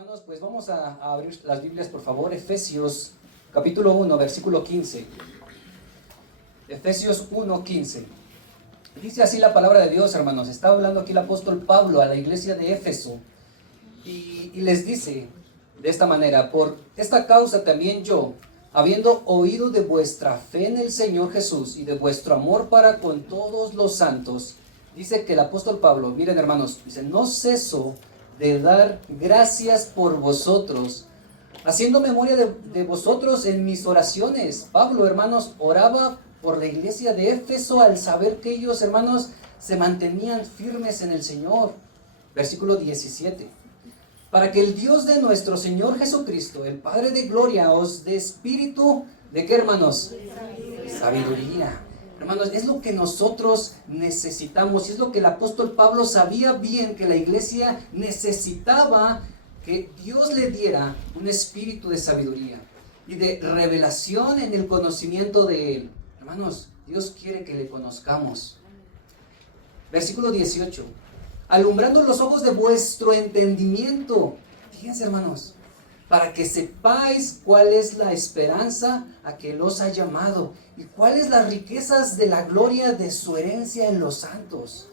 Hermanos, pues vamos a abrir las Biblias, por favor. Efesios capítulo 1, versículo 15. Efesios 1, 15. Dice así la palabra de Dios, hermanos. Está hablando aquí el apóstol Pablo a la iglesia de Éfeso. Y les dice de esta manera: por esta causa también yo, habiendo oído de vuestra fe en el Señor Jesús y de vuestro amor para con todos los santos, dice que el apóstol Pablo, miren hermanos, dice: no ceso de dar gracias por vosotros, haciendo memoria de vosotros en mis oraciones. Pablo, hermanos, oraba por la iglesia de Éfeso al saber que ellos, hermanos, se mantenían firmes en el Señor. Versículo 17. Para que el Dios de nuestro Señor Jesucristo, el Padre de gloria, os dé espíritu, ¿de qué, hermanos? Sabiduría. Hermanos, es lo que nosotros necesitamos, y es lo que el apóstol Pablo sabía bien, que la iglesia necesitaba, que Dios le diera un espíritu de sabiduría y de revelación en el conocimiento de Él. Hermanos, Dios quiere que le conozcamos. Versículo 18. Alumbrando los ojos de vuestro entendimiento. Fíjense, hermanos, para que sepáis cuál es la esperanza a que los ha llamado y cuáles las riquezas de la gloria de su herencia en los santos.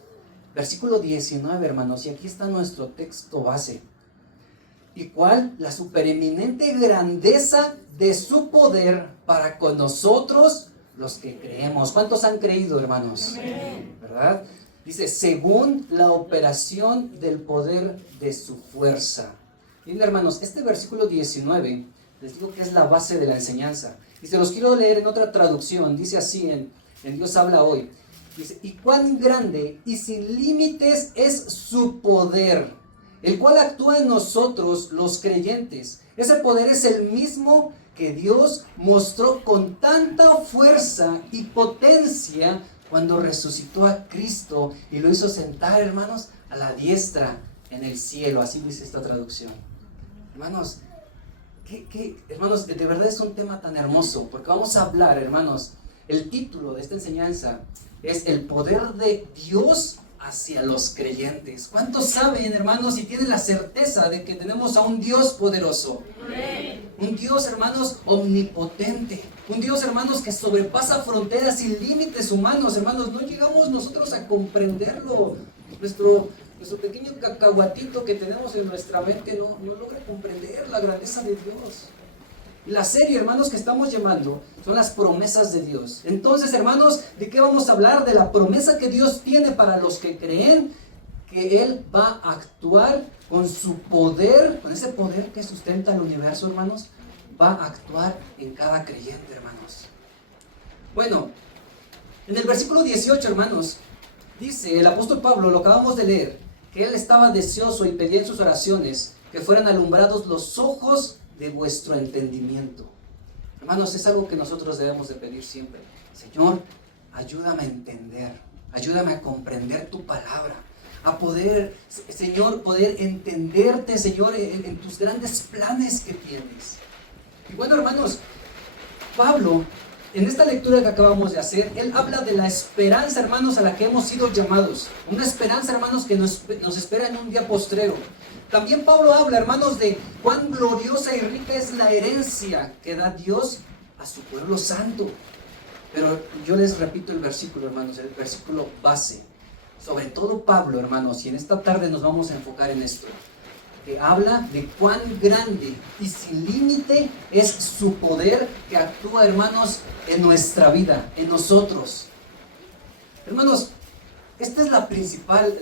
Versículo 19, hermanos, y aquí está nuestro texto base. Y cuál la supereminente grandeza de su poder para con nosotros los que creemos. ¿Cuántos han creído, hermanos? Amén. ¿Verdad? Dice, según la operación del poder de su fuerza. Miren, hermanos, este versículo 19, les digo que es la base de la enseñanza. Y se los quiero leer en otra traducción. Dice así en Dios habla hoy. Dice, y cuán grande y sin límites es su poder, el cual actúa en nosotros los creyentes. Ese poder es el mismo que Dios mostró con tanta fuerza y potencia cuando resucitó a Cristo y lo hizo sentar, hermanos, a la diestra en el cielo. Así dice esta traducción. Hermanos, hermanos, de verdad es un tema tan hermoso, porque vamos a hablar, hermanos, el título de esta enseñanza es el poder de Dios hacia los creyentes. ¿Cuántos saben, hermanos, y tienen la certeza de que tenemos a un Dios poderoso? Amén. Un Dios, hermanos, omnipotente. Un Dios, hermanos, que sobrepasa fronteras y límites humanos. Hermanos, no llegamos nosotros a comprenderlo. Nuestro pequeño cacahuatito que tenemos en nuestra mente no logra comprender la grandeza de Dios. La serie, hermanos, que estamos llamando son las promesas de Dios. Entonces, hermanos, ¿de qué vamos a hablar? De la promesa que Dios tiene para los que creen que Él va a actuar con su poder, con ese poder que sustenta el universo, hermanos, va a actuar en cada creyente, hermanos. Bueno, en el versículo 18, hermanos, dice el apóstol Pablo, lo acabamos de leer, que él estaba deseoso y pedía en sus oraciones que fueran alumbrados los ojos de vuestro entendimiento. Hermanos, es algo que nosotros debemos de pedir siempre. Señor, ayúdame a entender, ayúdame a comprender tu palabra, a poder, Señor, poder entenderte, Señor, en tus grandes planes que tienes. Y bueno, hermanos, Pablo, en esta lectura que acabamos de hacer, él habla de la esperanza, hermanos, a la que hemos sido llamados. Una esperanza, hermanos, que nos espera en un día postrero. También Pablo habla, hermanos, de cuán gloriosa y rica es la herencia que da Dios a su pueblo santo. Pero yo les repito el versículo, hermanos, el versículo base. Sobre todo Pablo, hermanos, y en esta tarde nos vamos a enfocar en esto, que habla de cuán grande y sin límite es su poder que actúa, hermanos, en nuestra vida, en nosotros. Hermanos, esta es la principal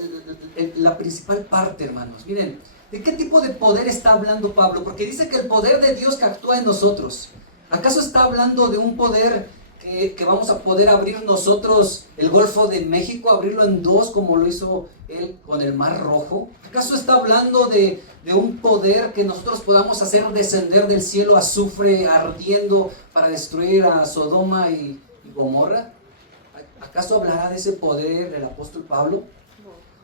parte, hermanos. Miren, ¿de qué tipo de poder está hablando Pablo? Porque dice que el poder de Dios que actúa en nosotros. ¿Acaso está hablando de un poder que vamos a poder abrir nosotros el Golfo de México, abrirlo en dos como lo hizo él con el Mar Rojo? ¿Acaso está hablando de un poder que nosotros podamos hacer descender del cielo azufre ardiendo para destruir a Sodoma y Gomorra? ¿Acaso hablará de ese poder el apóstol Pablo?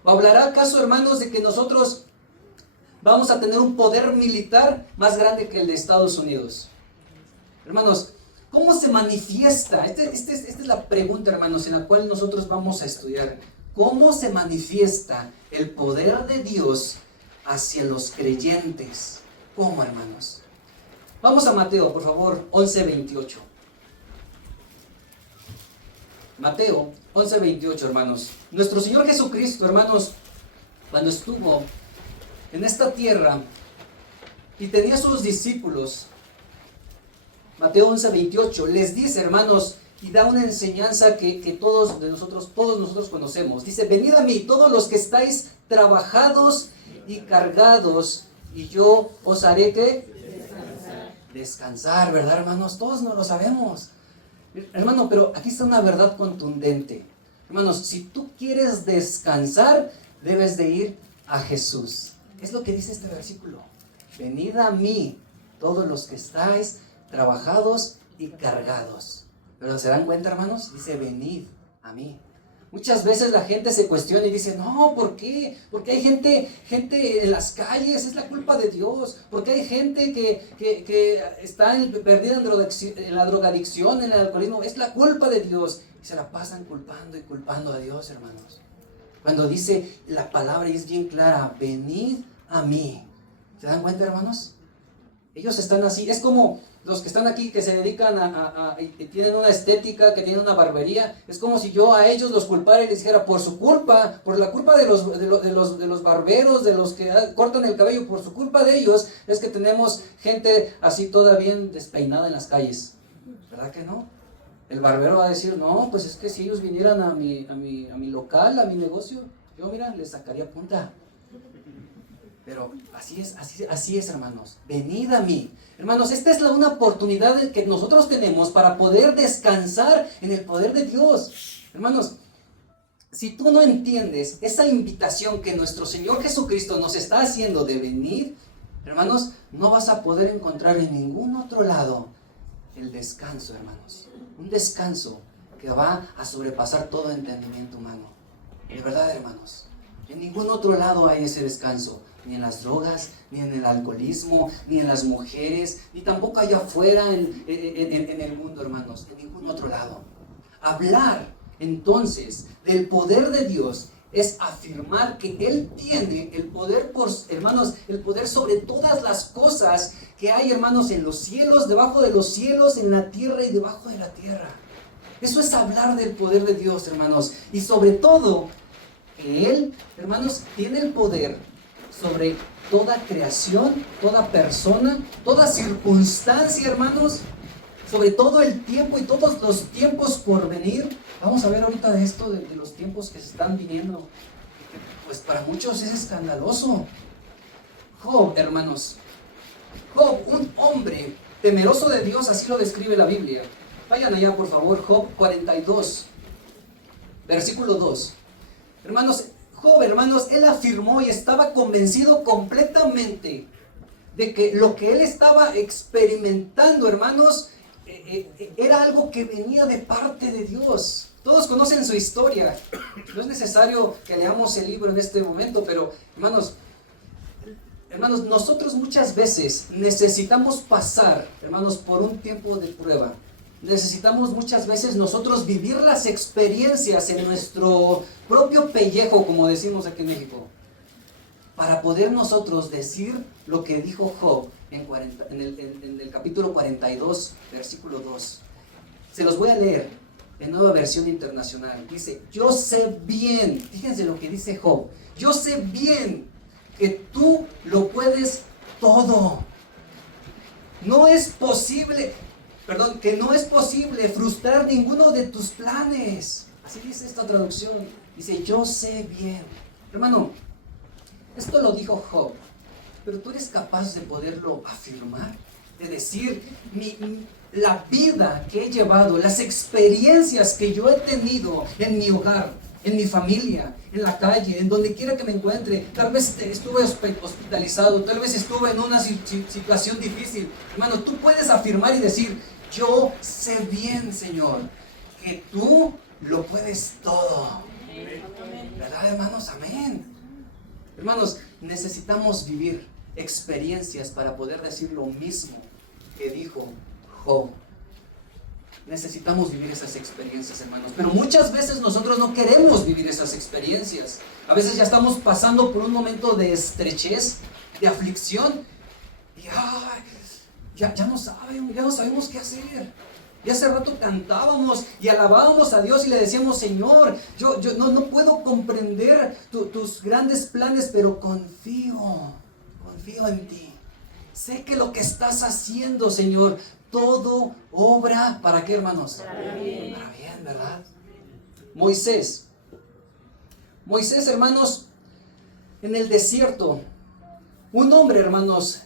¿O hablará acaso, hermanos, de que nosotros vamos a tener un poder militar más grande que el de Estados Unidos? Hermanos, ¿cómo se manifiesta? Esta es la pregunta, hermanos, en la cual nosotros vamos a estudiar. ¿Cómo se manifiesta el poder de Dios hacia los creyentes? ¿Cómo, hermanos? Vamos a Mateo, por favor, 11:28. Mateo 11:28, hermanos. Nuestro Señor Jesucristo, hermanos, cuando estuvo en esta tierra y tenía sus discípulos, Mateo 11:28, les dice, hermanos, y da una enseñanza que todos nosotros conocemos. Dice, venid a mí, todos los que estáis trabajados y cargados, y yo os haré ¿qué? Descansar, ¿verdad, hermanos? Todos no lo sabemos. Hermano, pero aquí está una verdad contundente. Hermanos, si tú quieres descansar, debes de ir a Jesús. Es lo que dice este versículo. Venid a mí, todos los que estáis trabajados y cargados. Pero ¿se dan cuenta, hermanos? Dice, venid a mí. Muchas veces la gente se cuestiona y dice, no, ¿por qué? Porque hay gente en las calles, es la culpa de Dios. Porque hay gente que está perdida en la drogadicción, en el alcoholismo, es la culpa de Dios. Y se la pasan culpando y culpando a Dios, hermanos. Cuando dice la palabra y es bien clara, venid a mí. ¿Se dan cuenta, hermanos? Ellos están así, es como los que están aquí que se dedican y tienen una estética, que tienen una barbería. Es como si yo a ellos los culpara y les dijera, por su culpa, por la culpa de los barberos, de los que cortan el cabello, por su culpa de ellos, es que tenemos gente así toda bien despeinada en las calles. ¿Verdad que no? El barbero va a decir, no, pues es que si ellos vinieran a mi local, a mi negocio, yo mira, les sacaría punta. Pero así es, hermanos. Venid a mí. Hermanos, esta es una oportunidad que nosotros tenemos para poder descansar en el poder de Dios. Hermanos, si tú no entiendes esa invitación que nuestro Señor Jesucristo nos está haciendo de venir, hermanos, no vas a poder encontrar en ningún otro lado el descanso, hermanos. Un descanso que va a sobrepasar todo entendimiento humano. De verdad, hermanos. En ningún otro lado hay ese descanso. Ni en las drogas, ni en el alcoholismo, ni en las mujeres, ni tampoco allá afuera en el mundo, hermanos. En ningún otro lado. Hablar, entonces, del poder de Dios es afirmar que Él tiene el poder, hermanos, el poder sobre todas las cosas que hay, hermanos, en los cielos, debajo de los cielos, en la tierra y debajo de la tierra. Eso es hablar del poder de Dios, hermanos. Y sobre todo, que Él, hermanos, tiene el poder sobre toda creación, toda persona, toda circunstancia, hermanos, sobre todo el tiempo y todos los tiempos por venir. Vamos a ver ahorita de esto, de los tiempos que se están viniendo. Pues para muchos es escandaloso. Job, hermanos, Job, un hombre temeroso de Dios, así lo describe la Biblia. Vayan allá, por favor, Job 42, versículo 2. Hermanos, Job, hermanos, él afirmó y estaba convencido completamente de que lo que él estaba experimentando, hermanos, era algo que venía de parte de Dios. Todos conocen su historia. No es necesario que leamos el libro en este momento, pero hermanos, nosotros muchas veces necesitamos pasar, hermanos, por un tiempo de prueba. Necesitamos muchas veces nosotros vivir las experiencias en nuestro propio pellejo, como decimos aquí en México, para poder nosotros decir lo que dijo Job en el capítulo 42, versículo 2. Se los voy a leer en Nueva Versión Internacional. Dice, yo sé bien, fíjense lo que dice Job, yo sé bien que tú lo puedes todo. Que no es posible frustrar ninguno de tus planes. Así dice esta traducción. Dice, yo sé bien. Hermano, esto lo dijo Job, pero tú eres capaz de poderlo afirmar, de decir, la vida que he llevado, las experiencias que yo he tenido en mi hogar, en mi familia, en la calle, en donde quiera que me encuentre. Tal vez estuve hospitalizado, tal vez estuve en una situación difícil. Hermano, tú puedes afirmar y decir, yo sé bien, Señor, que tú lo puedes todo. ¿Verdad, hermanos? Amén. Hermanos, necesitamos vivir experiencias para poder decir lo mismo que dijo Job. Necesitamos vivir esas experiencias, hermanos. Pero muchas veces nosotros no queremos vivir esas experiencias. A veces ya estamos pasando por un momento de estrechez, de aflicción. Y ay, ya no sabemos qué hacer. Y hace rato cantábamos y alabábamos a Dios y le decíamos, Señor, yo no puedo comprender tus grandes planes, pero confío en ti. Sé que lo que estás haciendo, Señor, todo obra, ¿para qué, hermanos? Para bien, ¿verdad? Moisés, hermanos, en el desierto, un hombre, hermanos,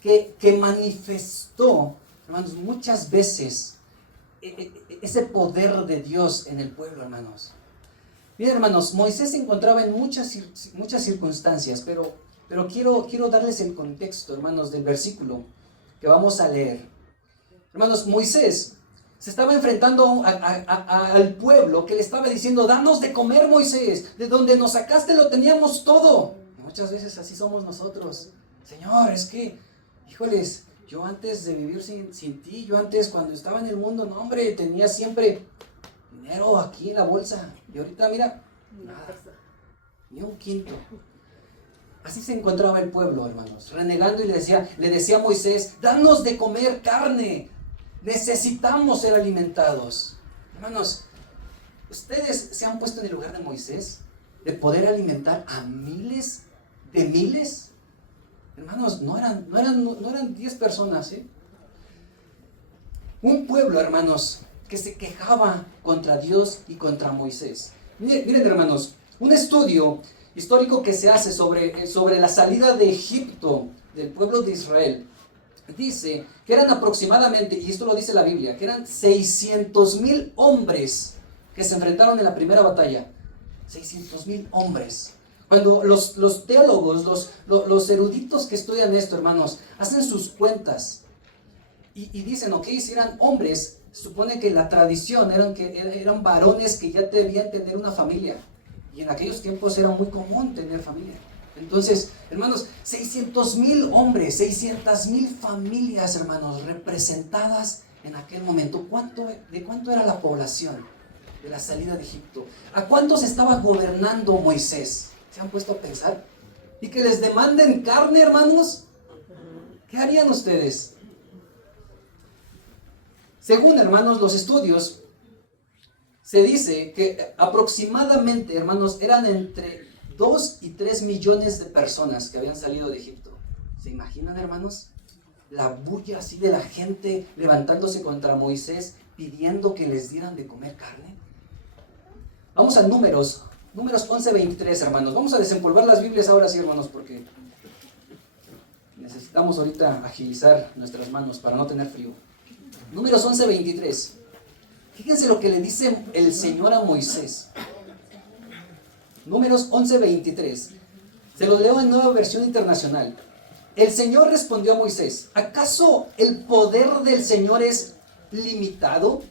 que manifestó, hermanos, muchas veces ese poder de Dios en el pueblo, hermanos. Miren, hermanos, Moisés se encontraba en muchas circunstancias, pero quiero darles el contexto, hermanos, del versículo que vamos a leer. Hermanos, Moisés se estaba enfrentando al pueblo que le estaba diciendo, danos de comer, Moisés, de donde nos sacaste lo teníamos todo. Y muchas veces así somos nosotros. Señor, es que, híjoles, yo antes de vivir sin ti, yo antes cuando estaba en el mundo, no hombre, tenía siempre dinero aquí en la bolsa. Y ahorita, mira, nada, ni un quinto. Así se encontraba el pueblo, hermanos, renegando y le decía a Moisés, danos de comer carne, necesitamos ser alimentados. Hermanos, ¿ustedes se han puesto en el lugar de Moisés? De poder alimentar a miles de miles. Hermanos, no eran 10 personas, ¿eh? Un pueblo, hermanos, que se quejaba contra Dios y contra Moisés. Miren, hermanos, un estudio histórico que se hace sobre la salida de Egipto del pueblo de Israel dice que eran aproximadamente, y esto lo dice la Biblia, que eran 600,000 hombres que se enfrentaron en la primera batalla. 600,000 hombres. Cuando los teólogos, los eruditos que estudian esto, hermanos, hacen sus cuentas y dicen, ok, si eran hombres, supone que la tradición eran varones que ya debían tener una familia. Y en aquellos tiempos era muy común tener familia. Entonces, hermanos, 600,000 hombres, 600,000 familias, hermanos, representadas en aquel momento. ¿De cuánto era la población de la salida de Egipto? ¿A cuántos estaba gobernando Moisés? ¿Se han puesto a pensar? Y que les demanden carne, hermanos. ¿Qué harían ustedes? Según, hermanos, los estudios, se dice que aproximadamente, hermanos, eran entre 2 y 3 millones de personas que habían salido de Egipto. ¿Se imaginan, hermanos? La bulla así de la gente levantándose contra Moisés, pidiendo que les dieran de comer carne. Vamos a Números 11:23, hermanos. Vamos a desempolvar las Biblias ahora sí, hermanos, porque necesitamos ahorita agilizar nuestras manos para no tener frío. Números 11:23. Fíjense lo que le dice el Señor a Moisés. Números 11:23. Se lo leo en Nueva Versión Internacional. El Señor respondió a Moisés, ¿acaso el poder del Señor es limitado?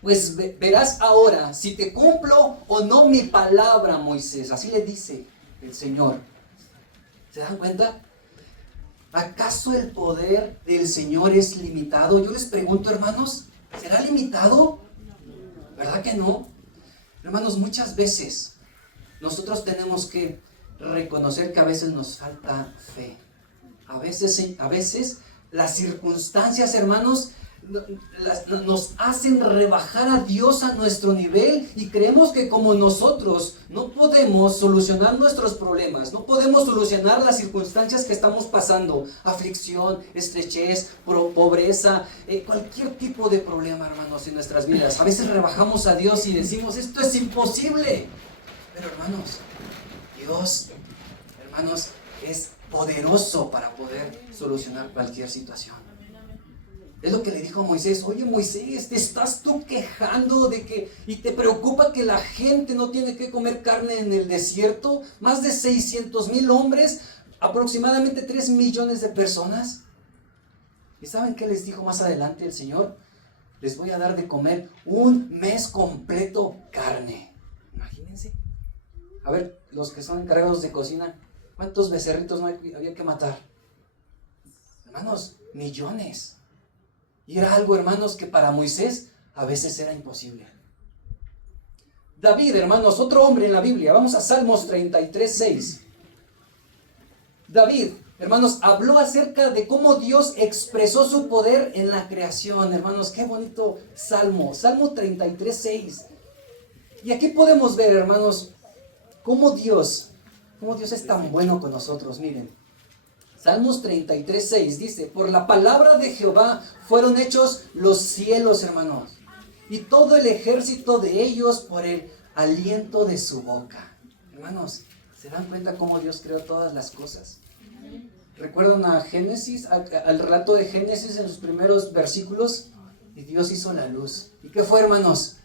Pues verás ahora si te cumplo o no mi palabra, Moisés. Así le dice el Señor. ¿Se dan cuenta? ¿Acaso el poder del Señor es limitado? Yo les pregunto, hermanos, ¿será limitado? ¿Verdad que no? Hermanos, muchas veces nosotros tenemos que reconocer que a veces nos falta fe. A veces las circunstancias, hermanos, nos hacen rebajar a Dios a nuestro nivel y creemos que como nosotros no podemos solucionar nuestros problemas, no podemos solucionar las circunstancias que estamos pasando, aflicción, estrechez, pobreza, cualquier tipo de problema, hermanos, en nuestras vidas. A veces rebajamos a Dios y decimos, esto es imposible. Pero hermanos, Dios, hermanos, es poderoso para poder solucionar cualquier situación. Es lo que le dijo a Moisés. Oye, Moisés, ¿te estás tú quejando y te preocupa que la gente no tiene que comer carne en el desierto? Más de 600,000 hombres, aproximadamente 3 millones de personas. ¿Y saben qué les dijo más adelante el Señor? Les voy a dar de comer un mes completo carne. Imagínense. A ver, los que son encargados de cocina, ¿cuántos becerritos no había que matar? Hermanos, millones. Y era algo, hermanos, que para Moisés a veces era imposible. David, hermanos, otro hombre en la Biblia. Vamos a Salmos 33:6. David, hermanos, habló acerca de cómo Dios expresó su poder en la creación. Hermanos, qué bonito salmo. Salmo 33:6. Y aquí podemos ver, hermanos, cómo Dios es tan bueno con nosotros. Miren, Salmos 33:6 dice: por la palabra de Jehová fueron hechos los cielos, hermanos, y todo el ejército de ellos por el aliento de su boca. Hermanos, ¿se dan cuenta cómo Dios creó todas las cosas? ¿Recuerdan a Génesis, al relato de Génesis en sus primeros versículos? Y Dios hizo la luz. ¿Y qué fue, hermanos?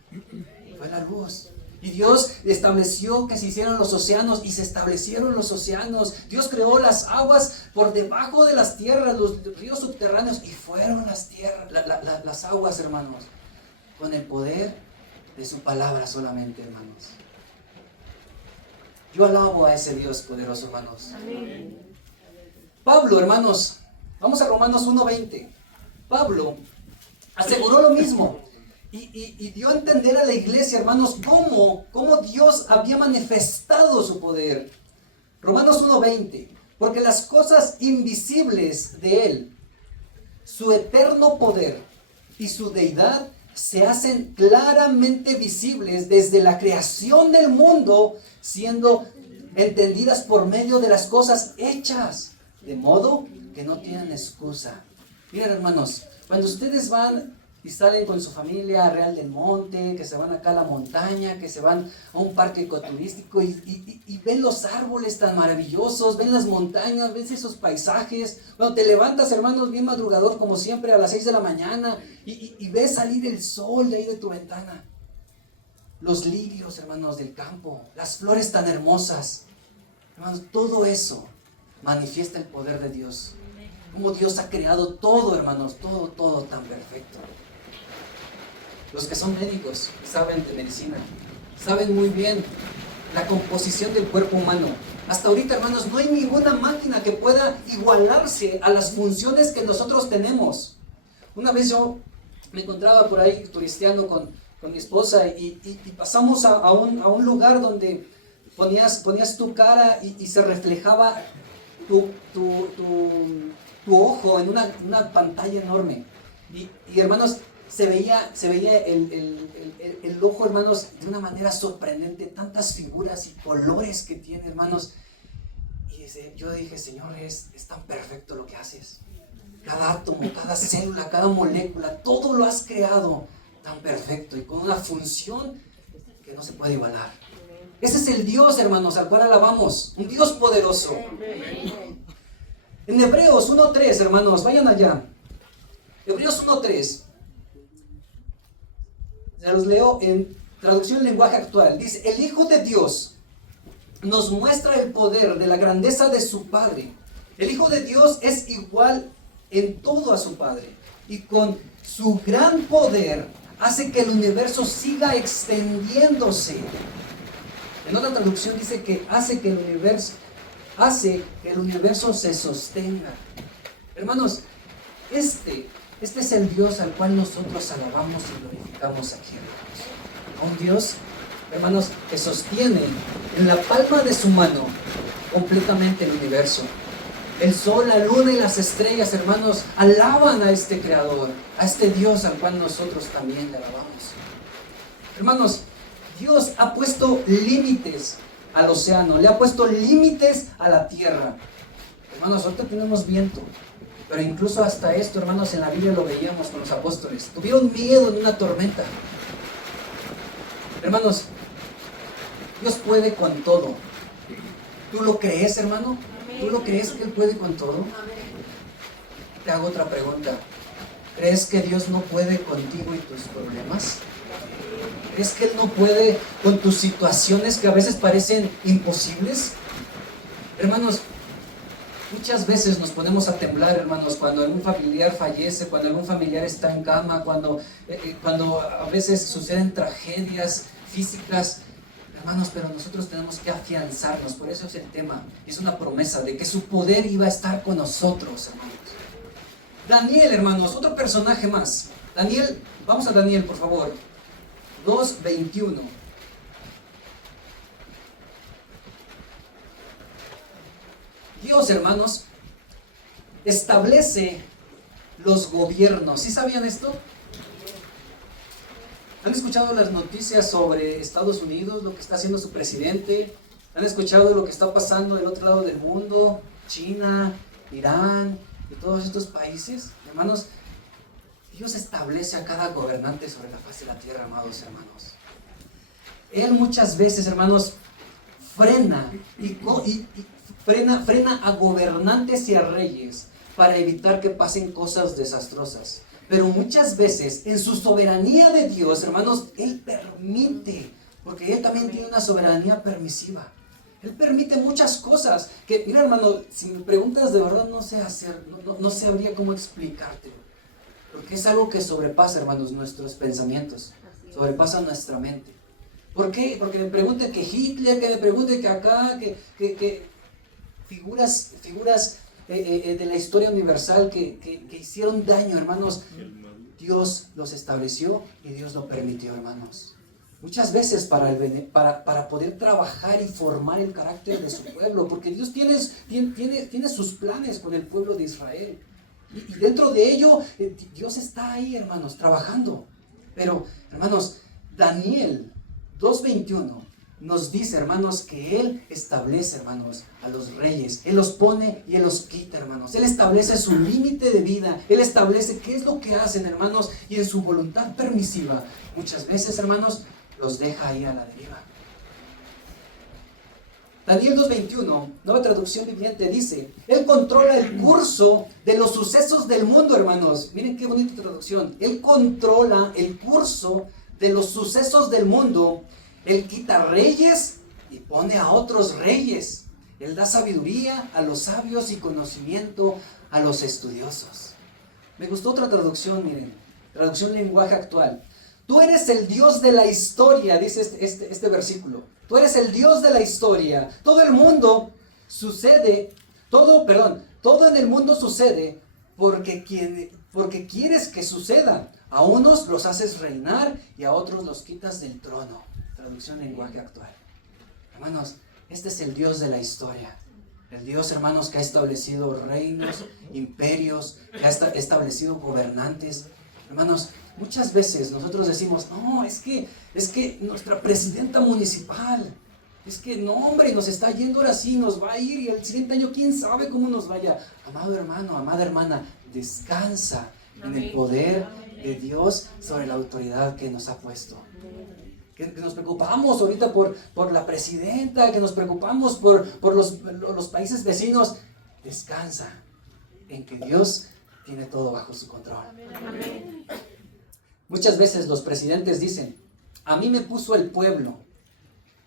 Fue la luz. Y Dios estableció que se hicieran los océanos, y se establecieron los océanos. Dios creó las aguas por debajo de las tierras, los ríos subterráneos, y fueron las tierras, las aguas, hermanos, con el poder de su palabra solamente, hermanos. Yo alabo a ese Dios poderoso, hermanos. Amén. Pablo, hermanos, vamos a Romanos 1:20. Pablo aseguró lo mismo y dio a entender a la iglesia, hermanos, cómo Dios había manifestado su poder. Romanos 1:20. Porque las cosas invisibles de Él, su eterno poder y su deidad, se hacen claramente visibles desde la creación del mundo, siendo entendidas por medio de las cosas hechas, de modo que no tienen excusa. Miren, hermanos, cuando ustedes van y salen con su familia a Real del Monte, que se van acá a la montaña, que se van a un parque ecoturístico y ven los árboles tan maravillosos, ven las montañas, ven esos paisajes. Cuando te levantas, hermanos, bien madrugador como siempre a las 6 de la mañana y ves salir el sol de ahí de tu ventana. Los lirios, hermanos, del campo, las flores tan hermosas. Hermanos, todo eso manifiesta el poder de Dios. Como Dios ha creado todo, hermanos, todo tan perfecto. Los que son médicos y saben de medicina, saben muy bien la composición del cuerpo humano. Hasta ahorita, hermanos, no hay ninguna máquina que pueda igualarse a las funciones que nosotros tenemos. Una vez yo me encontraba por ahí turisteando con mi esposa y pasamos a un lugar donde ponías tu cara y se reflejaba tu ojo en una pantalla enorme. Y hermanos, se veía el ojo, hermanos, de una manera sorprendente, tantas figuras y colores que tiene, hermanos. Y yo dije, Señor, es tan perfecto lo que haces. Cada átomo, cada célula, cada molécula, todo lo has creado tan perfecto y con una función que no se puede igualar. Ese es el Dios, hermanos, al cual alabamos, un Dios poderoso. En Hebreos 1:3, hermanos, vayan allá. Hebreos 1:3. Se los leo en traducción lenguaje actual. Dice: el Hijo de Dios nos muestra el poder de la grandeza de su Padre. El Hijo de Dios es igual en todo a su Padre, y con su gran poder hace que el universo siga extendiéndose. En otra traducción dice que hace que el universo se sostenga. Hermanos, este es el Dios al cual nosotros alabamos y glorificamos aquí, hermanos. A un Dios, hermanos, que sostiene en la palma de su mano completamente el universo. El sol, la luna y las estrellas, hermanos, alaban a este Creador, a este Dios al cual nosotros también le alabamos. Hermanos, Dios ha puesto límites al océano, le ha puesto límites a la tierra. Hermanos, ahorita tenemos viento, pero incluso hasta esto, hermanos, en la Biblia lo veíamos con los apóstoles. Tuvieron miedo en una tormenta. Hermanos, Dios puede con todo. ¿Tú lo crees, hermano? ¿Tú lo crees que Él puede con todo? Te hago otra pregunta. ¿Crees que Dios no puede contigo y tus problemas? ¿Crees que Él no puede con tus situaciones que a veces parecen imposibles? Hermanos, muchas veces nos ponemos a temblar, hermanos, cuando algún familiar fallece, cuando algún familiar está en cama, cuando a veces suceden tragedias físicas. Hermanos, pero nosotros tenemos que afianzarnos, por eso es el tema, es una promesa de que su poder iba a estar con nosotros, hermanos. Daniel, hermanos, otro personaje más. Daniel, vamos a Daniel, por favor. 2:21. Dios, hermanos, establece los gobiernos. ¿Sí sabían esto? ¿Han escuchado las noticias sobre Estados Unidos, lo que está haciendo su presidente? ¿Han escuchado lo que está pasando del otro lado del mundo? China, Irán y todos estos países. Hermanos, Dios establece a cada gobernante sobre la faz de la tierra, amados hermanos. Él muchas veces, hermanos, frena a gobernantes y a reyes para evitar que pasen cosas desastrosas. Pero muchas veces, en su soberanía de Dios, hermanos, Él permite, porque Él también tiene una soberanía permisiva. Él permite muchas cosas que, mira, hermano, si me preguntas de verdad no sé hacer, no sabría cómo explicarte. Porque es algo que sobrepasa, hermanos, nuestros pensamientos, sobrepasa nuestra mente. ¿Por qué? Porque me pregunten que Hitler, que me pregunten que acá, que figuras de la historia universal que hicieron daño, hermanos. Dios los estableció y Dios lo permitió, hermanos. Muchas veces para poder trabajar y formar el carácter de su pueblo, porque Dios tiene sus planes con el pueblo de Israel. Y dentro de ello, Dios está ahí, hermanos, trabajando. Pero, hermanos, Daniel 2:21 nos dice, hermanos, que Él establece, hermanos, a los reyes. Él los pone y Él los quita, hermanos. Él establece su límite de vida. Él establece qué es lo que hacen, hermanos, y en su voluntad permisiva, muchas veces, hermanos, los deja ahí a la deriva. Daniel 2:21, nueva traducción viviente, dice: Él controla el curso de los sucesos del mundo, hermanos. Miren qué bonita traducción. Él controla el curso de los sucesos del mundo. Él quita reyes y pone a otros reyes. Él da sabiduría a los sabios y conocimiento a los estudiosos. Me gustó otra traducción, miren, traducción lenguaje actual. Tú eres el Dios de la historia, dice este versículo. Tú eres el Dios de la historia. Todo en el mundo sucede porque quieres que suceda. A unos los haces reinar y a otros los quitas del trono. Traducción lenguaje actual. Hermanos, este es el Dios de la historia. El Dios, hermanos, que ha establecido reinos, imperios, que ha establecido gobernantes. Hermanos, muchas veces nosotros decimos, no, es que nuestra presidenta municipal, no, hombre, nos está yendo ahora sí, nos va a ir y el siguiente año quién sabe cómo nos vaya. Amado hermano, amada hermana, descansa en el poder de Dios sobre la autoridad que nos ha puesto. Que nos preocupamos ahorita por la presidenta, que nos preocupamos por los países vecinos. Descansa en que Dios tiene todo bajo su control. Amén. Muchas veces los presidentes dicen, a mí me puso el pueblo.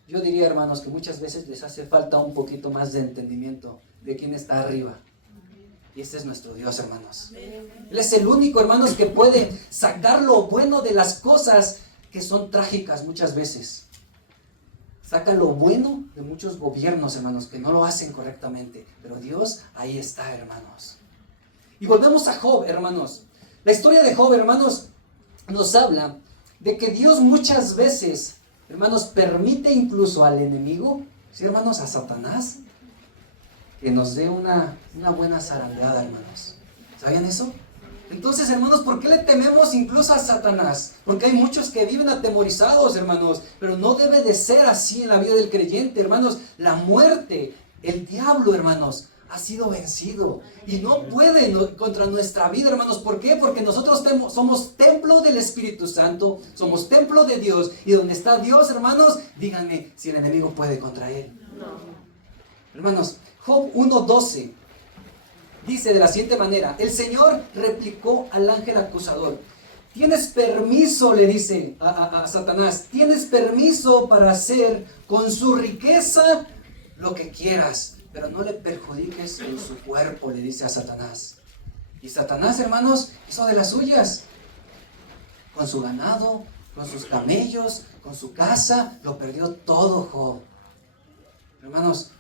Yo diría, hermanos, que muchas veces les hace falta un poquito más de entendimiento de quién está arriba. Y este es nuestro Dios, hermanos. Él es el único, hermanos, que puede sacar lo bueno de las cosas que son trágicas muchas veces. Saca lo bueno de muchos gobiernos, hermanos, que no lo hacen correctamente. Pero Dios ahí está, hermanos. Y volvemos a Job, hermanos. La historia de Job, hermanos, nos habla de que Dios muchas veces, hermanos, permite incluso al enemigo, sí, hermanos, a Satanás, que nos dé una buena zarandeada, hermanos. ¿Sabían eso? Entonces, hermanos, ¿por qué le tememos incluso a Satanás? Porque hay muchos que viven atemorizados, hermanos, pero no debe de ser así en la vida del creyente, hermanos. La muerte, el diablo, hermanos, ha sido vencido y no puede contra nuestra vida, hermanos. ¿Por qué? Porque nosotros somos templo del Espíritu Santo, somos templo de Dios, y donde está Dios, hermanos, díganme si el enemigo puede contra él. No. Hermanos, Job 1:12 dice de la siguiente manera: el Señor replicó al ángel acusador. Tienes permiso, le dice a Satanás, tienes permiso para hacer con su riqueza lo que quieras, pero no le perjudiques en su cuerpo, le dice a Satanás. Y Satanás, hermanos, hizo de las suyas. Con su ganado, con sus camellos, con su casa, lo perdió todo Job. Hermanos,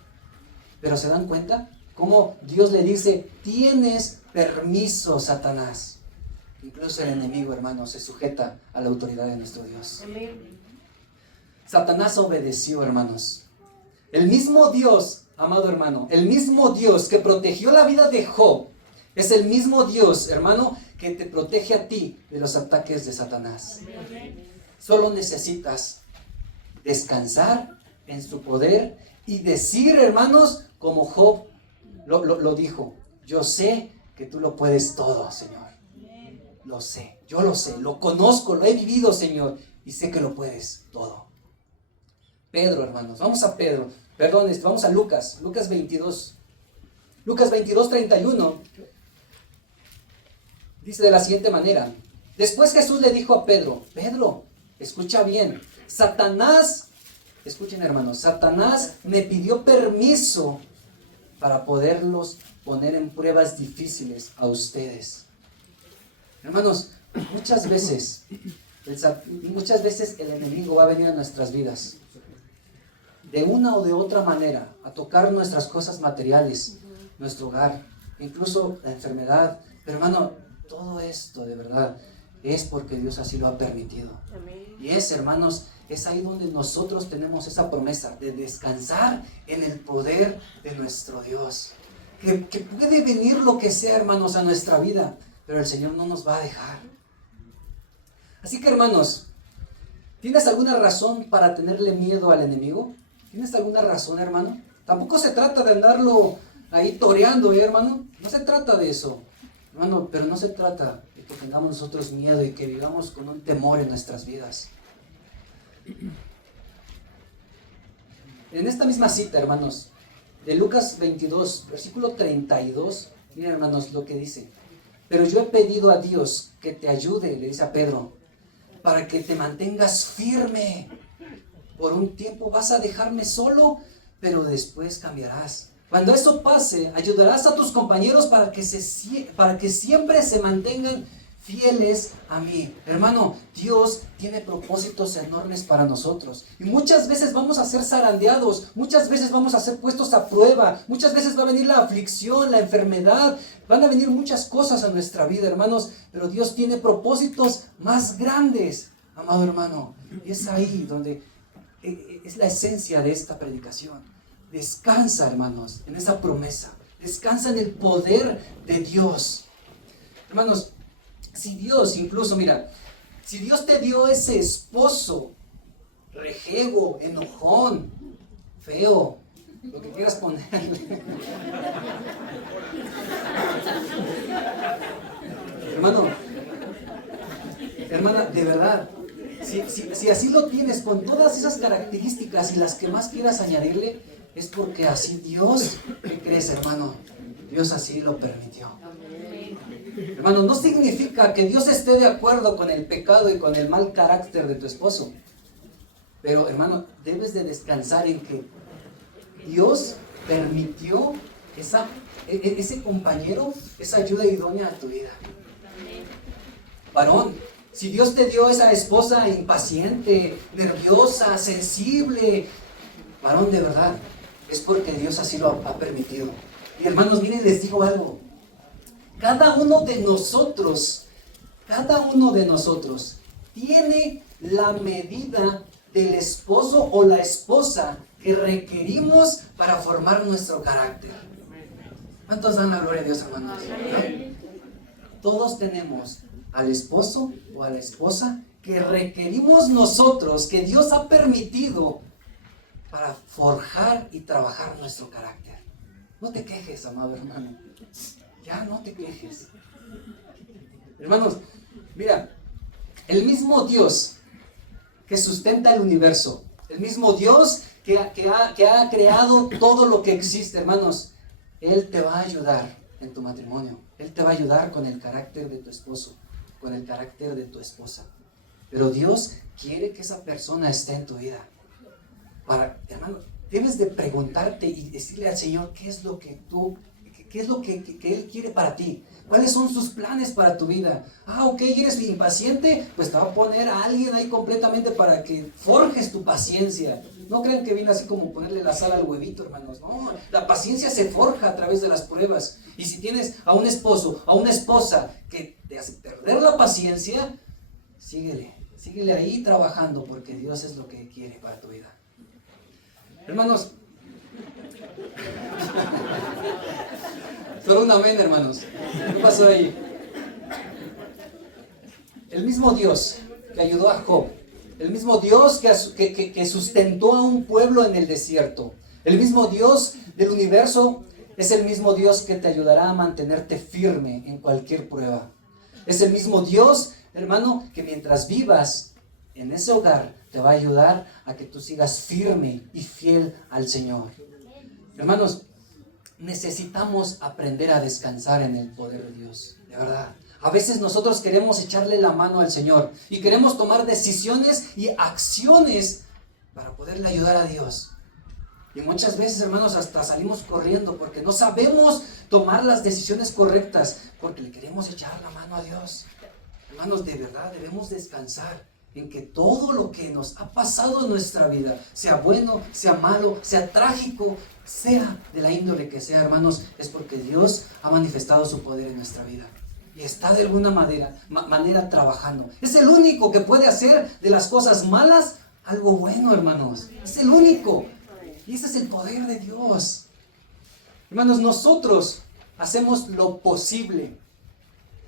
¿pero se dan cuenta? Cómo Dios le dice, tienes permiso, Satanás. Incluso el enemigo, hermanos, se sujeta a la autoridad de nuestro Dios. Amén. Satanás obedeció, hermanos. El mismo Dios, amado hermano, el mismo Dios que protegió la vida de Job, Es el mismo Dios, hermano, que te protege a ti de los ataques de Satanás. Solo necesitas descansar en su poder y decir, hermanos, como Job lo dijo: yo sé que tú lo puedes todo, Señor. Lo sé, yo lo sé, lo conozco, lo he vivido, Señor, y sé que lo puedes todo. Pedro, hermanos, vamos a Pedro, perdón, vamos a Lucas 22. Lucas 22, 31, dice de la siguiente manera: después Jesús le dijo a Pedro: Pedro, escucha bien, Satanás, escuchen hermanos, Satanás me pidió permiso para poderlos poner en pruebas difíciles a ustedes. Hermanos, muchas veces el enemigo va a venir a nuestras vidas de una o de otra manera a tocar nuestras cosas materiales, nuestro hogar, incluso la enfermedad. Pero hermano, todo esto de verdad es porque Dios así lo ha permitido. Y hermanos, es ahí donde nosotros tenemos esa promesa de descansar en el poder de nuestro Dios. Que puede venir lo que sea, hermanos, a nuestra vida, pero el Señor no nos va a dejar. Así que, hermanos, ¿tienes alguna razón para tenerle miedo al enemigo? ¿Tienes alguna razón, hermano? Tampoco se trata de andarlo ahí toreando, hermano. No se trata de eso, hermano, pero no se trata de que tengamos nosotros miedo y que vivamos con un temor en nuestras vidas. En esta misma cita, hermanos, de Lucas 22, versículo 32, miren, hermanos, lo que dice: pero yo he pedido a Dios que te ayude, le dice a Pedro, para que te mantengas firme. Por un tiempo vas a dejarme solo, pero después cambiarás. Cuando eso pase, ayudarás a tus compañeros para que siempre se mantengan fieles a mí. Hermano, Dios tiene propósitos enormes para nosotros. Y muchas veces vamos a ser zarandeados, muchas veces vamos a ser puestos a prueba, muchas veces va a venir la aflicción, la enfermedad, van a venir muchas cosas a nuestra vida, hermanos, pero Dios tiene propósitos más grandes, amado hermano. Y es ahí donde es la esencia de esta predicación. Descansa, hermanos, en esa promesa. Descansa en el poder de Dios. Hermanos, si Dios, incluso, mira, si Dios te dio ese esposo rejego, enojón, feo, lo que quieras ponerle. Hermana, de verdad, si así lo tienes, con todas esas características y las que más quieras añadirle, es porque así Dios, ¿qué crees, hermano? Dios así lo permitió. Hermano, no significa que Dios esté de acuerdo con el pecado y con el mal carácter de tu esposo. Pero, hermano, debes de descansar en que Dios permitió ese compañero, esa ayuda idónea a tu vida. Varón, si Dios te dio esa esposa impaciente, nerviosa, sensible, varón, de verdad, es porque Dios así lo ha permitido. Y hermanos, miren, les digo algo. Cada uno de nosotros tiene la medida del esposo o la esposa que requerimos para formar nuestro carácter. ¿Cuántos dan la gloria a Dios, hermanos? Todos tenemos al esposo o a la esposa que requerimos nosotros, que Dios ha permitido para forjar y trabajar nuestro carácter. No te quejes, amado hermano. Ya no te quejes. Hermanos, mira, el mismo Dios que sustenta el universo, el mismo Dios que ha creado todo lo que existe, hermanos, Él te va a ayudar en tu matrimonio. Él te va a ayudar con el carácter de tu esposo, con el carácter de tu esposa. Pero Dios quiere que esa persona esté en tu vida. Hermano, debes de preguntarte y decirle al Señor qué es lo que Él quiere para ti. ¿Cuáles son sus planes para tu vida? Ok, eres impaciente, pues te va a poner a alguien ahí completamente para que forjes tu paciencia. No crean que viene así como ponerle la sal al huevito, hermanos. No, la paciencia se forja a través de las pruebas. Y si tienes a un esposo, a una esposa que te hace perder la paciencia, síguele ahí trabajando, porque Dios es lo que quiere para tu vida. Hermanos, solo un amén, hermanos. ¿Qué pasó ahí? El mismo Dios que ayudó a Job, el mismo Dios que sustentó a un pueblo en el desierto, el mismo Dios del universo, es el mismo Dios que te ayudará a mantenerte firme en cualquier prueba. Es el mismo Dios, hermano, que mientras vivas en ese hogar te va a ayudar a que tú sigas firme y fiel al Señor. Hermanos, necesitamos aprender a descansar en el poder de Dios, de verdad. A veces nosotros queremos echarle la mano al Señor y queremos tomar decisiones y acciones para poderle ayudar a Dios. Y muchas veces, hermanos, hasta salimos corriendo porque no sabemos tomar las decisiones correctas, porque le queremos echar la mano a Dios. Hermanos, de verdad debemos descansar en que todo lo que nos ha pasado en nuestra vida, sea bueno, sea malo, sea trágico, sea de la índole que sea, hermanos, es porque Dios ha manifestado su poder en nuestra vida. Y está de alguna manera trabajando. Es el único que puede hacer de las cosas malas algo bueno, hermanos. Es el único. Y ese es el poder de Dios. Hermanos, nosotros hacemos lo posible.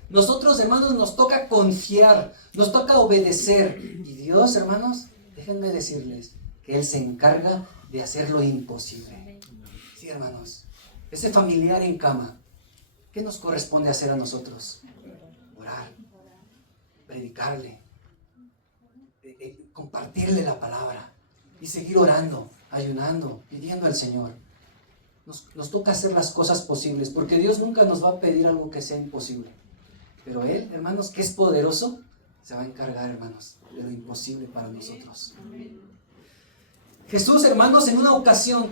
Nosotros, hermanos, nos toca confiar, nos toca obedecer. Y Dios, hermanos, déjenme decirles que Él se encarga de hacer lo imposible. Sí, hermanos. Ese familiar en cama, ¿qué nos corresponde hacer a nosotros? Orar, predicarle, compartirle la palabra y seguir orando, ayunando, pidiendo al Señor. Nos toca hacer las cosas posibles, porque Dios nunca nos va a pedir algo que sea imposible. Pero Él, hermanos, que es poderoso, se va a encargar, hermanos, de lo imposible para nosotros. Jesús, hermanos, en una ocasión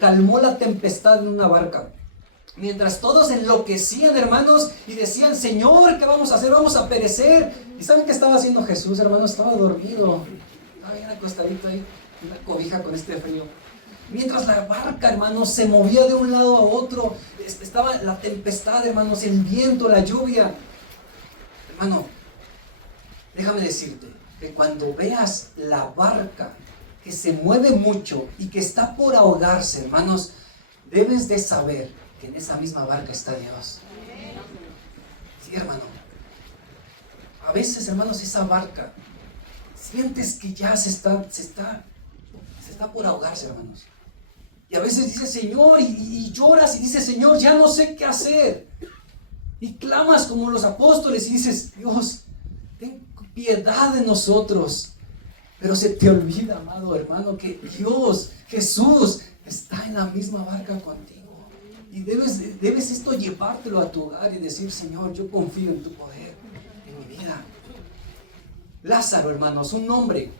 calmó la tempestad en una barca. Mientras todos enloquecían, hermanos, y decían: Señor, ¿qué vamos a hacer? Vamos a perecer. ¿Y saben qué estaba haciendo Jesús, hermanos? Estaba dormido. Estaba bien acostadito ahí, en una cobija con este frío. Mientras la barca, hermanos, se movía de un lado a otro, estaba la tempestad, hermanos, el viento, la lluvia. Hermano, déjame decirte que cuando veas la barca que se mueve mucho y que está por ahogarse, hermanos, debes de saber que en esa misma barca está Dios. Sí, hermano. A veces, hermanos, esa barca sientes que ya se está por ahogarse, hermanos. Y a veces dices: Señor, y lloras y dices: Señor, ya no sé qué hacer. Y clamas como los apóstoles y dices: Dios, ten piedad de nosotros. Pero se te olvida, amado hermano, que Dios, Jesús, está en la misma barca contigo. Y debes esto llevártelo a tu hogar y decir: Señor, yo confío en tu poder, en mi vida. Lázaro, hermanos, un hombre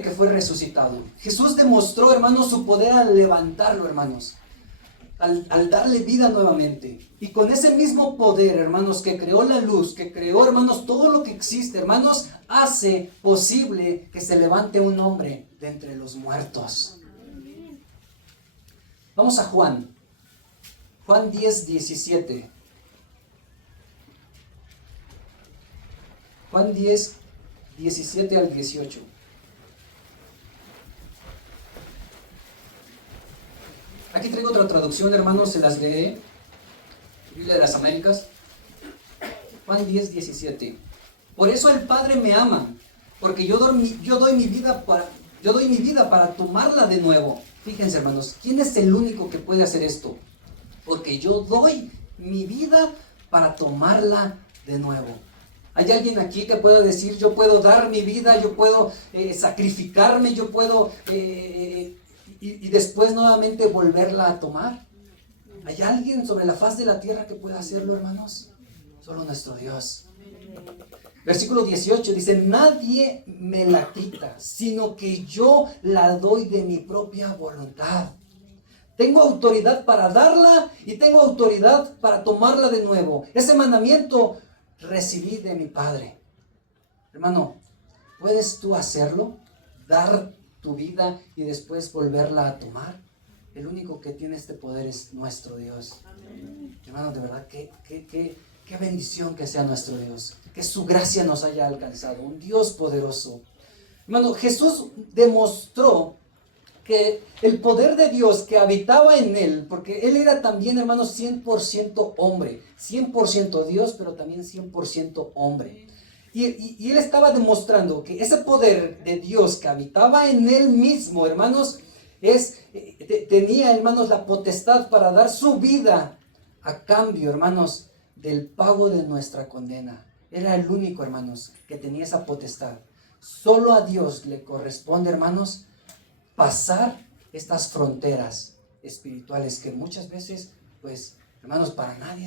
que fue resucitado. Jesús demostró, hermanos, su poder al levantarlo, hermanos, al darle vida nuevamente. Y con ese mismo poder, hermanos, que creó la luz, que creó, hermanos, todo lo que existe, hermanos, hace posible que se levante un hombre de entre los muertos. Vamos a Juan 10, 17. Juan 10, 17 al 18. Aquí traigo otra traducción, hermanos, se las leeré. Biblia de las Américas. Juan 10, 17. Por eso el Padre me ama, porque yo doy mi vida para tomarla de nuevo. Fíjense, hermanos, ¿quién es el único que puede hacer esto? Porque yo doy mi vida para tomarla de nuevo. ¿Hay alguien aquí que pueda decir: yo puedo dar mi vida, yo puedo sacrificarme, yo puedo y después nuevamente volverla a tomar? ¿Hay alguien sobre la faz de la tierra que pueda hacerlo, hermanos? Solo nuestro Dios. Versículo 18 dice: nadie me la quita, sino que yo la doy de mi propia voluntad. Tengo autoridad para darla y tengo autoridad para tomarla de nuevo. Ese mandamiento recibí de mi Padre. Hermano, ¿puedes tú hacerlo? Dar tu vida y después volverla a tomar. El único que tiene este poder es nuestro Dios. Hermano, de verdad, qué bendición que sea nuestro Dios, que su gracia nos haya alcanzado, un Dios poderoso. Hermano, Jesús demostró que el poder de Dios que habitaba en él, porque él era también, hermanos, 100% hombre, 100% Dios, pero también 100% hombre. Y él estaba demostrando que ese poder de Dios que habitaba en él mismo, hermanos, tenía, hermanos, la potestad para dar su vida a cambio, hermanos, del pago de nuestra condena. Era el único, hermanos, que tenía esa potestad. Solo a Dios le corresponde, hermanos, pasar estas fronteras espirituales que muchas veces, pues, hermanos, para nadie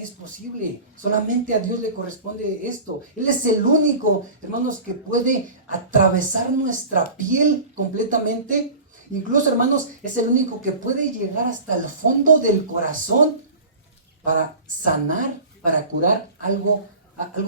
es posible. Solamente a Dios le corresponde esto. Él es el único, hermanos, que puede atravesar nuestra piel completamente. Incluso, hermanos, es el único que puede llegar hasta el fondo del corazón para sanar, para curar algo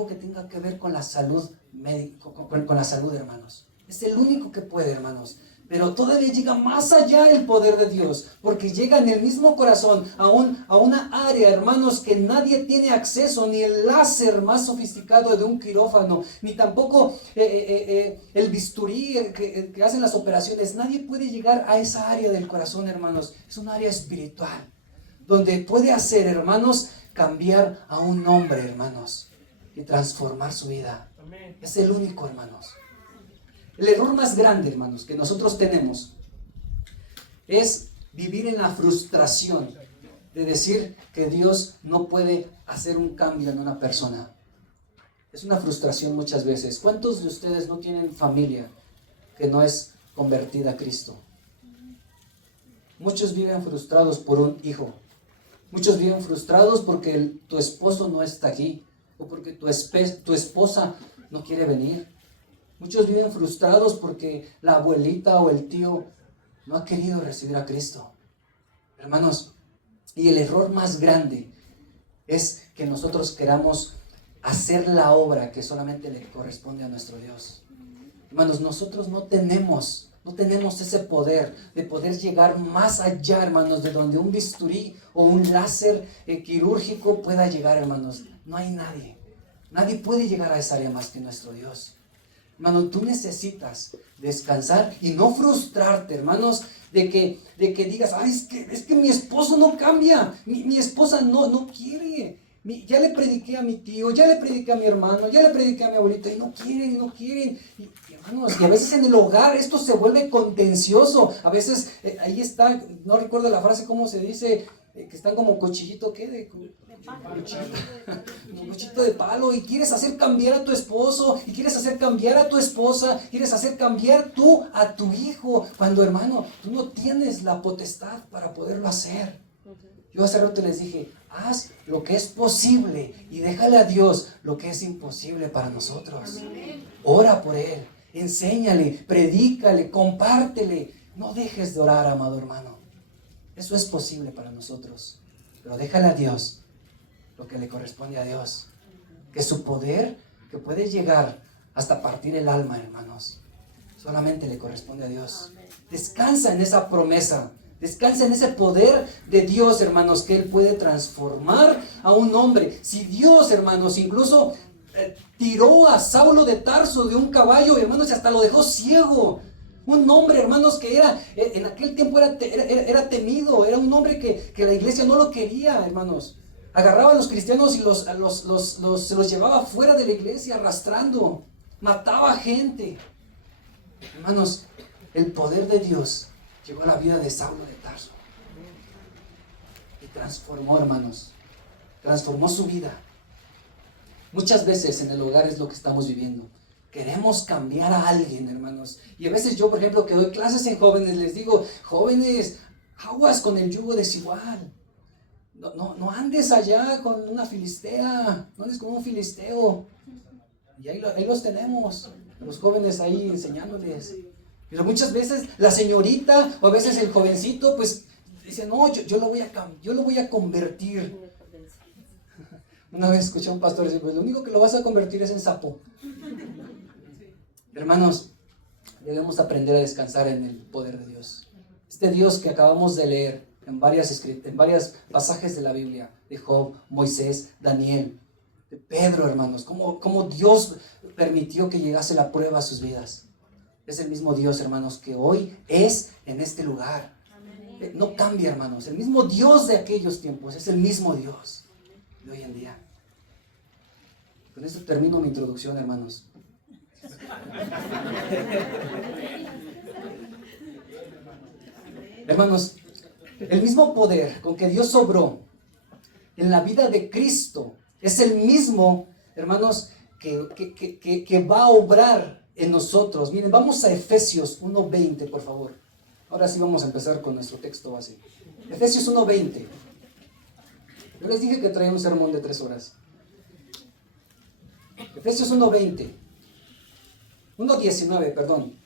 que tenga que ver con la salud médica, con la salud, hermanos. Es el único que puede, hermanos. Pero todavía llega más allá el poder de Dios, porque llega en el mismo corazón a una área, hermanos, que nadie tiene acceso, ni el láser más sofisticado de un quirófano, ni tampoco el bisturí que hacen las operaciones. Nadie puede llegar a esa área del corazón, hermanos. Es un área espiritual, donde puede hacer, hermanos, cambiar a un hombre, hermanos, y transformar su vida. Es el único, hermanos. El error más grande, hermanos, que nosotros tenemos es vivir en la frustración de decir que Dios no puede hacer un cambio en una persona. Es una frustración muchas veces. ¿Cuántos de ustedes no tienen familia que no es convertida a Cristo? Muchos viven frustrados por un hijo. Muchos viven frustrados porque tu esposo no está aquí, o porque tu esposa no quiere venir. Muchos viven frustrados porque la abuelita o el tío no ha querido recibir a Cristo. Hermanos, y el error más grande es que nosotros queramos hacer la obra que solamente le corresponde a nuestro Dios. Hermanos, nosotros no tenemos ese poder de poder llegar más allá, hermanos, de donde un bisturí o un láser quirúrgico pueda llegar, hermanos. No hay nadie. Nadie puede llegar a esa área más que nuestro Dios. Hermano, tú necesitas descansar y no frustrarte, hermanos, de que digas, ay, es que mi esposo no cambia, mi esposa no quiere. Ya le prediqué a mi tío, ya le prediqué a mi hermano, ya le prediqué a mi abuelita y no quieren. Y, hermanos, y a veces en el hogar esto se vuelve contencioso. A veces ahí está, no recuerdo la frase, cómo se dice, que están como cuchillito, ¿qué? Un cuchillito de palo, y quieres hacer cambiar a tu esposo, y quieres hacer cambiar a tu esposa, quieres hacer cambiar tú a tu hijo, cuando, hermano, tú no tienes la potestad para poderlo hacer. Yo hace rato les dije, haz lo que es posible y déjale a Dios lo que es imposible para nosotros. Ora por Él, enséñale, predícale, compártele. No dejes de orar, amado hermano. Eso es posible para nosotros, pero déjale a Dios lo que le corresponde a Dios. Que su poder, que puede llegar hasta partir el alma, hermanos, solamente le corresponde a Dios. Descansa en esa promesa. Descansa en ese poder de Dios, hermanos, que Él puede transformar a un hombre. Si Dios, hermanos, incluso tiró a Saulo de Tarso de un caballo, hermanos, y hasta lo dejó ciego. Un hombre, hermanos, que en aquel tiempo era temido. Era un hombre que la iglesia no lo quería, hermanos. Agarraba a los cristianos y se los llevaba fuera de la iglesia arrastrando. Mataba gente. Hermanos, el poder de Dios llegó a la vida de Saulo de Tarso y transformó, hermanos, transformó su vida. Muchas veces en el hogar es lo que estamos viviendo. Queremos cambiar a alguien, hermanos. Y a veces yo, por ejemplo, que doy clases en jóvenes, les digo, jóvenes, aguas con el yugo desigual. No andes allá con una filistea, no andes con un filisteo. Y ahí los tenemos, los jóvenes ahí enseñándoles. Pero muchas veces la señorita o a veces el jovencito pues dice, no, yo lo voy a convertir. Una vez escuché a un pastor decir, pues lo único que lo vas a convertir es en sapo. Hermanos, debemos aprender a descansar en el poder de Dios. Este Dios que acabamos de leer en varios pasajes de la Biblia, de Job, Moisés, Daniel, de Pedro, hermanos, cómo Dios permitió que llegase la prueba a sus vidas. Es el mismo Dios, hermanos, que hoy es en este lugar. No cambia, hermanos. El mismo Dios de aquellos tiempos es el mismo Dios de hoy en día. Con esto termino mi introducción, hermanos. Hermanos, el mismo poder con que Dios obró en la vida de Cristo es el mismo, hermanos, que va a obrar en nosotros. Miren, vamos a Efesios 1:20, por favor. Ahora sí vamos a empezar con nuestro texto base. Efesios 1:20. Yo les dije que traía un sermón de 3 horas. Efesios 1:19, perdón.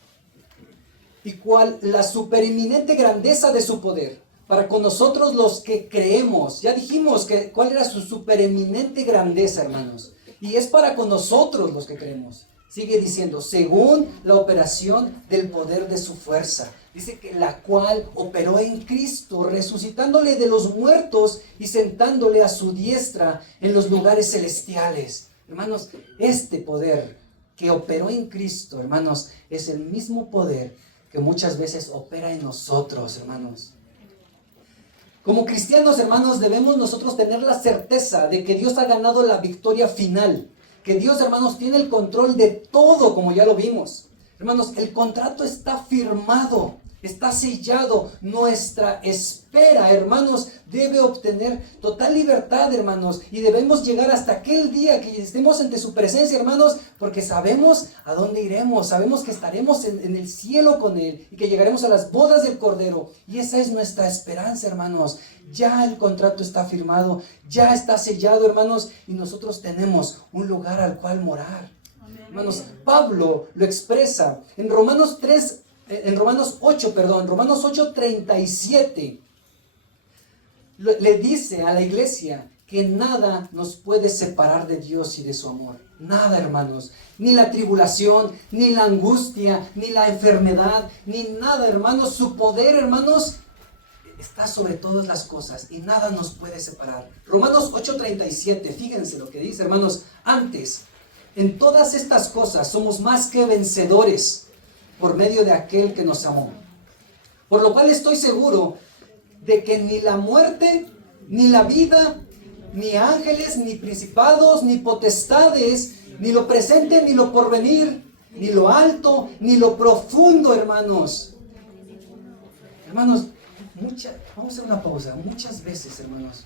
Y cuál la supereminente grandeza de su poder para con nosotros los que creemos. Ya dijimos que cuál era su supereminente grandeza, hermanos. Y es para con nosotros los que creemos. Sigue diciendo, según la operación del poder de su fuerza. Dice que la cual operó en Cristo, resucitándole de los muertos y sentándole a su diestra en los lugares celestiales. Hermanos, este poder que operó en Cristo, hermanos, es el mismo poder que muchas veces opera en nosotros, hermanos. Como cristianos, hermanos, debemos nosotros tener la certeza de que Dios ha ganado la victoria final. Que Dios, hermanos, tiene el control de todo, como ya lo vimos. Hermanos, el contrato está firmado, está sellado. Nuestra espera, hermanos, debe obtener total libertad, hermanos. Y debemos llegar hasta aquel día que estemos ante su presencia, hermanos, porque sabemos a dónde iremos. Sabemos que estaremos en el cielo con Él y que llegaremos a las bodas del Cordero. Y esa es nuestra esperanza, hermanos. Ya el contrato está firmado, ya está sellado, hermanos, y nosotros tenemos un lugar al cual morar. Amén. Hermanos, Pablo lo expresa en Romanos 8:37. Le dice a la iglesia que nada nos puede separar de Dios y de su amor. Nada, hermanos. Ni la tribulación, ni la angustia, ni la enfermedad, ni nada, hermanos. Su poder, hermanos, está sobre todas las cosas y nada nos puede separar. Romanos 8:37, fíjense lo que dice, hermanos. Antes, en todas estas cosas somos más que vencedores por medio de aquel que nos amó. Por lo cual estoy seguro de que ni la muerte, ni la vida, ni ángeles, ni principados, ni potestades, ni lo presente, ni lo porvenir, ni lo alto, ni lo profundo, hermanos. Hermanos, vamos a hacer una pausa. Muchas veces, hermanos,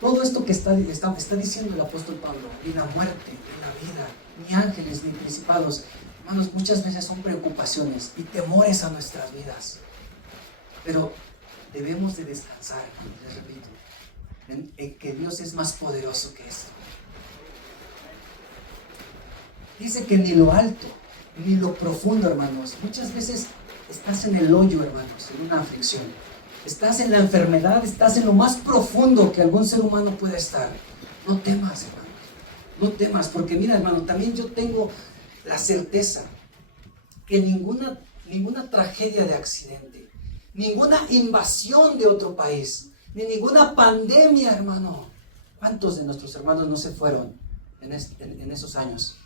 todo esto que está diciendo el apóstol Pablo, ni la muerte, ni la vida, ni ángeles, ni principados, hermanos, muchas veces son preocupaciones y temores a nuestras vidas. Pero debemos de descansar, les repito, en que Dios es más poderoso que esto. Dice que ni lo alto, ni lo profundo, hermanos. Muchas veces estás en el hoyo, hermanos, en una aflicción. Estás en la enfermedad, estás en lo más profundo que algún ser humano puede estar. No temas, hermanos. No temas, porque mira, hermano, también yo tengo la certeza que ninguna tragedia de accidente, ninguna invasión de otro país, ni ninguna pandemia, hermano. ¿Cuántos de nuestros hermanos no se fueron en esos años?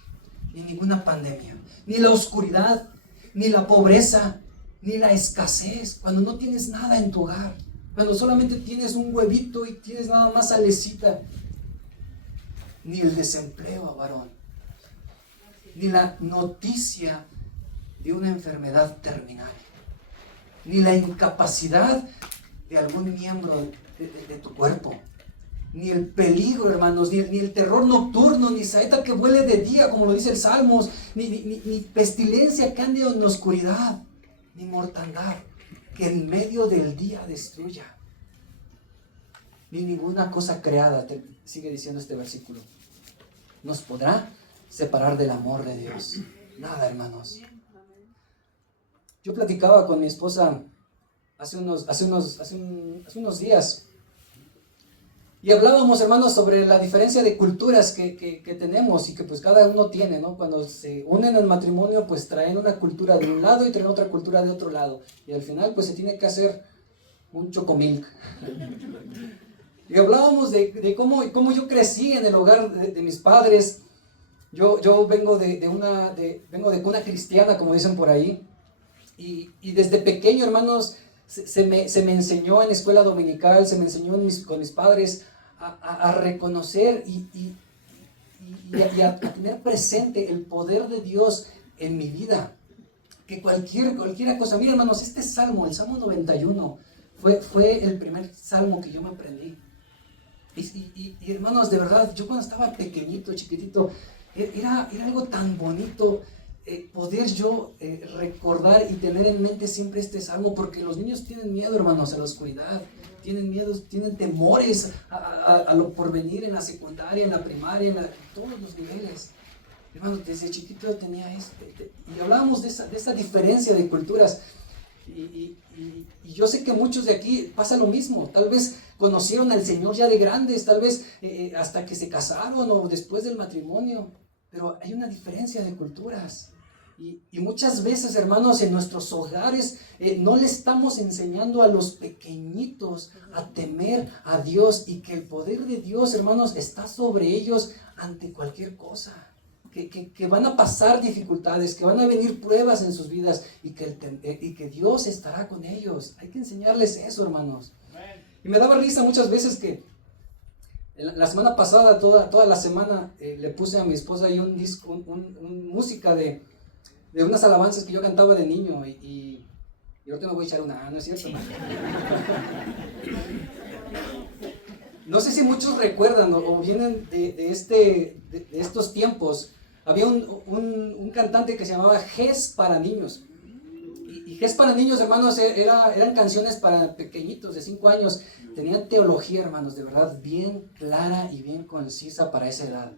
Ni ninguna pandemia, ni la oscuridad, ni la pobreza, ni la escasez, cuando no tienes nada en tu hogar, cuando solamente tienes un huevito y tienes nada más salecita, ni el desempleo, varón, ni la noticia de una enfermedad terminal, ni la incapacidad de algún miembro de tu cuerpo, ni el peligro, hermanos, ni el terror nocturno, ni saeta que vuele de día, como lo dice el Salmos, ni pestilencia que ande en la oscuridad, ni mortandad que en medio del día destruya, ni ninguna cosa creada, sigue diciendo este versículo, nos podrá separar del amor de Dios. Nada, hermanos. Yo platicaba con mi esposa hace unos días y hablábamos, hermanos, sobre la diferencia de culturas que tenemos y que pues cada uno tiene, ¿no? Cuando se unen en matrimonio, pues traen una cultura de un lado y traen otra cultura de otro lado. Y al final, pues se tiene que hacer un chocomilk. Y hablábamos de cómo yo crecí en el hogar de mis padres. Yo vengo vengo de cuna cristiana, como dicen por ahí, y desde pequeño, hermanos, se me enseñó en escuela dominical, se me enseñó con mis padres a reconocer y a tener presente el poder de Dios en mi vida. Que cualquier cosa, mira hermanos, este salmo, el Salmo 91, fue el primer salmo que yo me aprendí. Y hermanos, de verdad, yo cuando estaba pequeñito, chiquitito, era algo tan bonito poder yo recordar y tener en mente siempre este salmo, porque los niños tienen miedo, hermanos, a la oscuridad, tienen miedo, tienen temores a lo porvenir en la secundaria, en la primaria, en todos los niveles. Hermanos, desde chiquito yo tenía y hablábamos de esa diferencia de culturas. Y yo sé que muchos de aquí pasa lo mismo. Tal vez conocieron al Señor ya de grandes, tal vez hasta que se casaron o después del matrimonio. Pero hay una diferencia de culturas. Y muchas veces, hermanos, en nuestros hogares no le estamos enseñando a los pequeñitos a temer a Dios y que el poder de Dios, hermanos, está sobre ellos ante cualquier cosa. Que van a pasar dificultades, que van a venir pruebas en sus vidas y que Dios estará con ellos. Hay que enseñarles eso, hermanos. Y me daba risa muchas veces que la semana pasada, toda la semana, le puse a mi esposa ahí un disco, música de unas alabanzas que yo cantaba de niño y ahorita me voy a echar una, ¿no es cierto? No sé si muchos recuerdan o vienen de estos tiempos. Había un cantante que se llamaba Ges para niños. Y Ges para niños, hermanos, eran canciones para pequeñitos de 5 años. Tenían teología, hermanos, de verdad, bien clara y bien concisa para esa edad.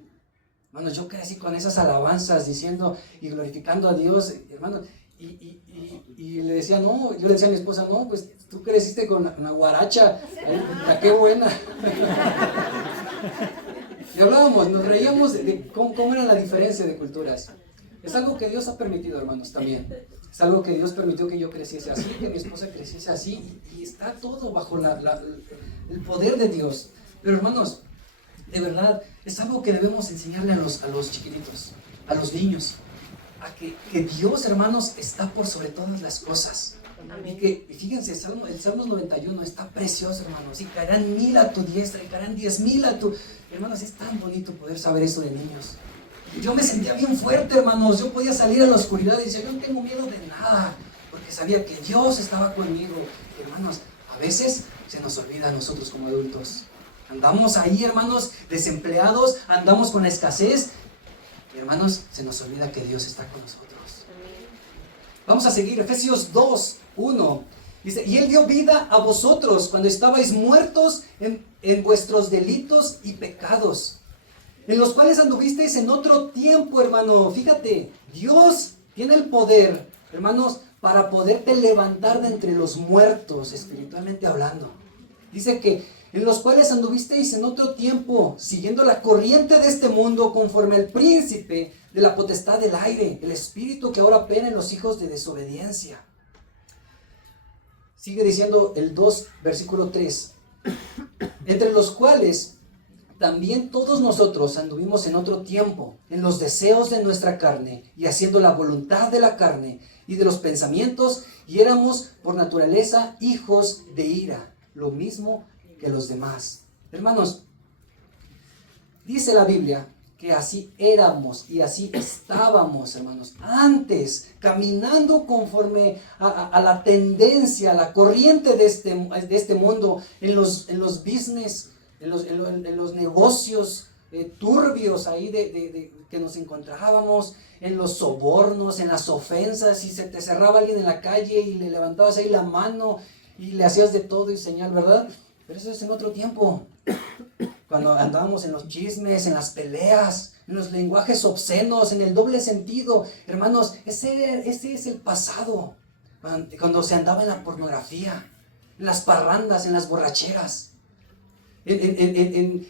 Hermanos, yo crecí con esas alabanzas diciendo y glorificando a Dios, hermanos. Y le decía, no, yo le decía a mi esposa, no, pues tú creciste con una guaracha, qué buena. Y hablábamos, nos reíamos de cómo era la diferencia de culturas. Es algo que Dios ha permitido, hermanos, también. Es algo que Dios permitió que yo creciese así, que mi esposa creciese así, y está todo bajo el poder de Dios. Pero hermanos, de verdad, es algo que debemos enseñarle a los chiquititos, a los niños, a que Dios, hermanos, está por sobre todas las cosas. Y fíjense, el Salmo 91 está precioso, hermanos. Y caerán 1000 a tu diestra y caerán 10,000 a tu... Hermanos, es tan bonito poder saber eso de niños. Y yo me sentía bien fuerte, hermanos. Yo podía salir a la oscuridad y decir, yo no tengo miedo de nada, porque sabía que Dios estaba conmigo. Hermanos, a veces se nos olvida a nosotros como adultos. Andamos ahí, hermanos, desempleados, andamos con la escasez. Y hermanos, se nos olvida que Dios está con nosotros. Vamos a seguir, Efesios 2:1. Dice, y Él dio vida a vosotros cuando estabais muertos en vuestros delitos y pecados, en los cuales anduvisteis en otro tiempo, hermano. Fíjate, Dios tiene el poder, hermanos, para poderte levantar de entre los muertos, espiritualmente hablando. Dice que en los cuales anduvisteis en otro tiempo, siguiendo la corriente de este mundo, conforme al príncipe de la potestad del aire, el espíritu que ahora opera en los hijos de desobediencia. Sigue diciendo el 2, versículo 3. Entre los cuales también todos nosotros anduvimos en otro tiempo, en los deseos de nuestra carne, y haciendo la voluntad de la carne y de los pensamientos, y éramos por naturaleza hijos de ira, lo mismo que los demás. Hermanos, dice la Biblia que así éramos y así estábamos, hermanos, antes, caminando conforme a la tendencia, a la corriente de este mundo, en los business, en los negocios turbios ahí que nos encontrábamos, en los sobornos, en las ofensas. Si se te cerraba alguien en la calle y le levantabas ahí la mano y le hacías de todo y señal, ¿verdad? Pero eso es en otro tiempo, cuando andábamos en los chismes, en las peleas, en los lenguajes obscenos, en el doble sentido. Hermanos, ese es el pasado, cuando se andaba en la pornografía, en las parrandas, en las borracheras, en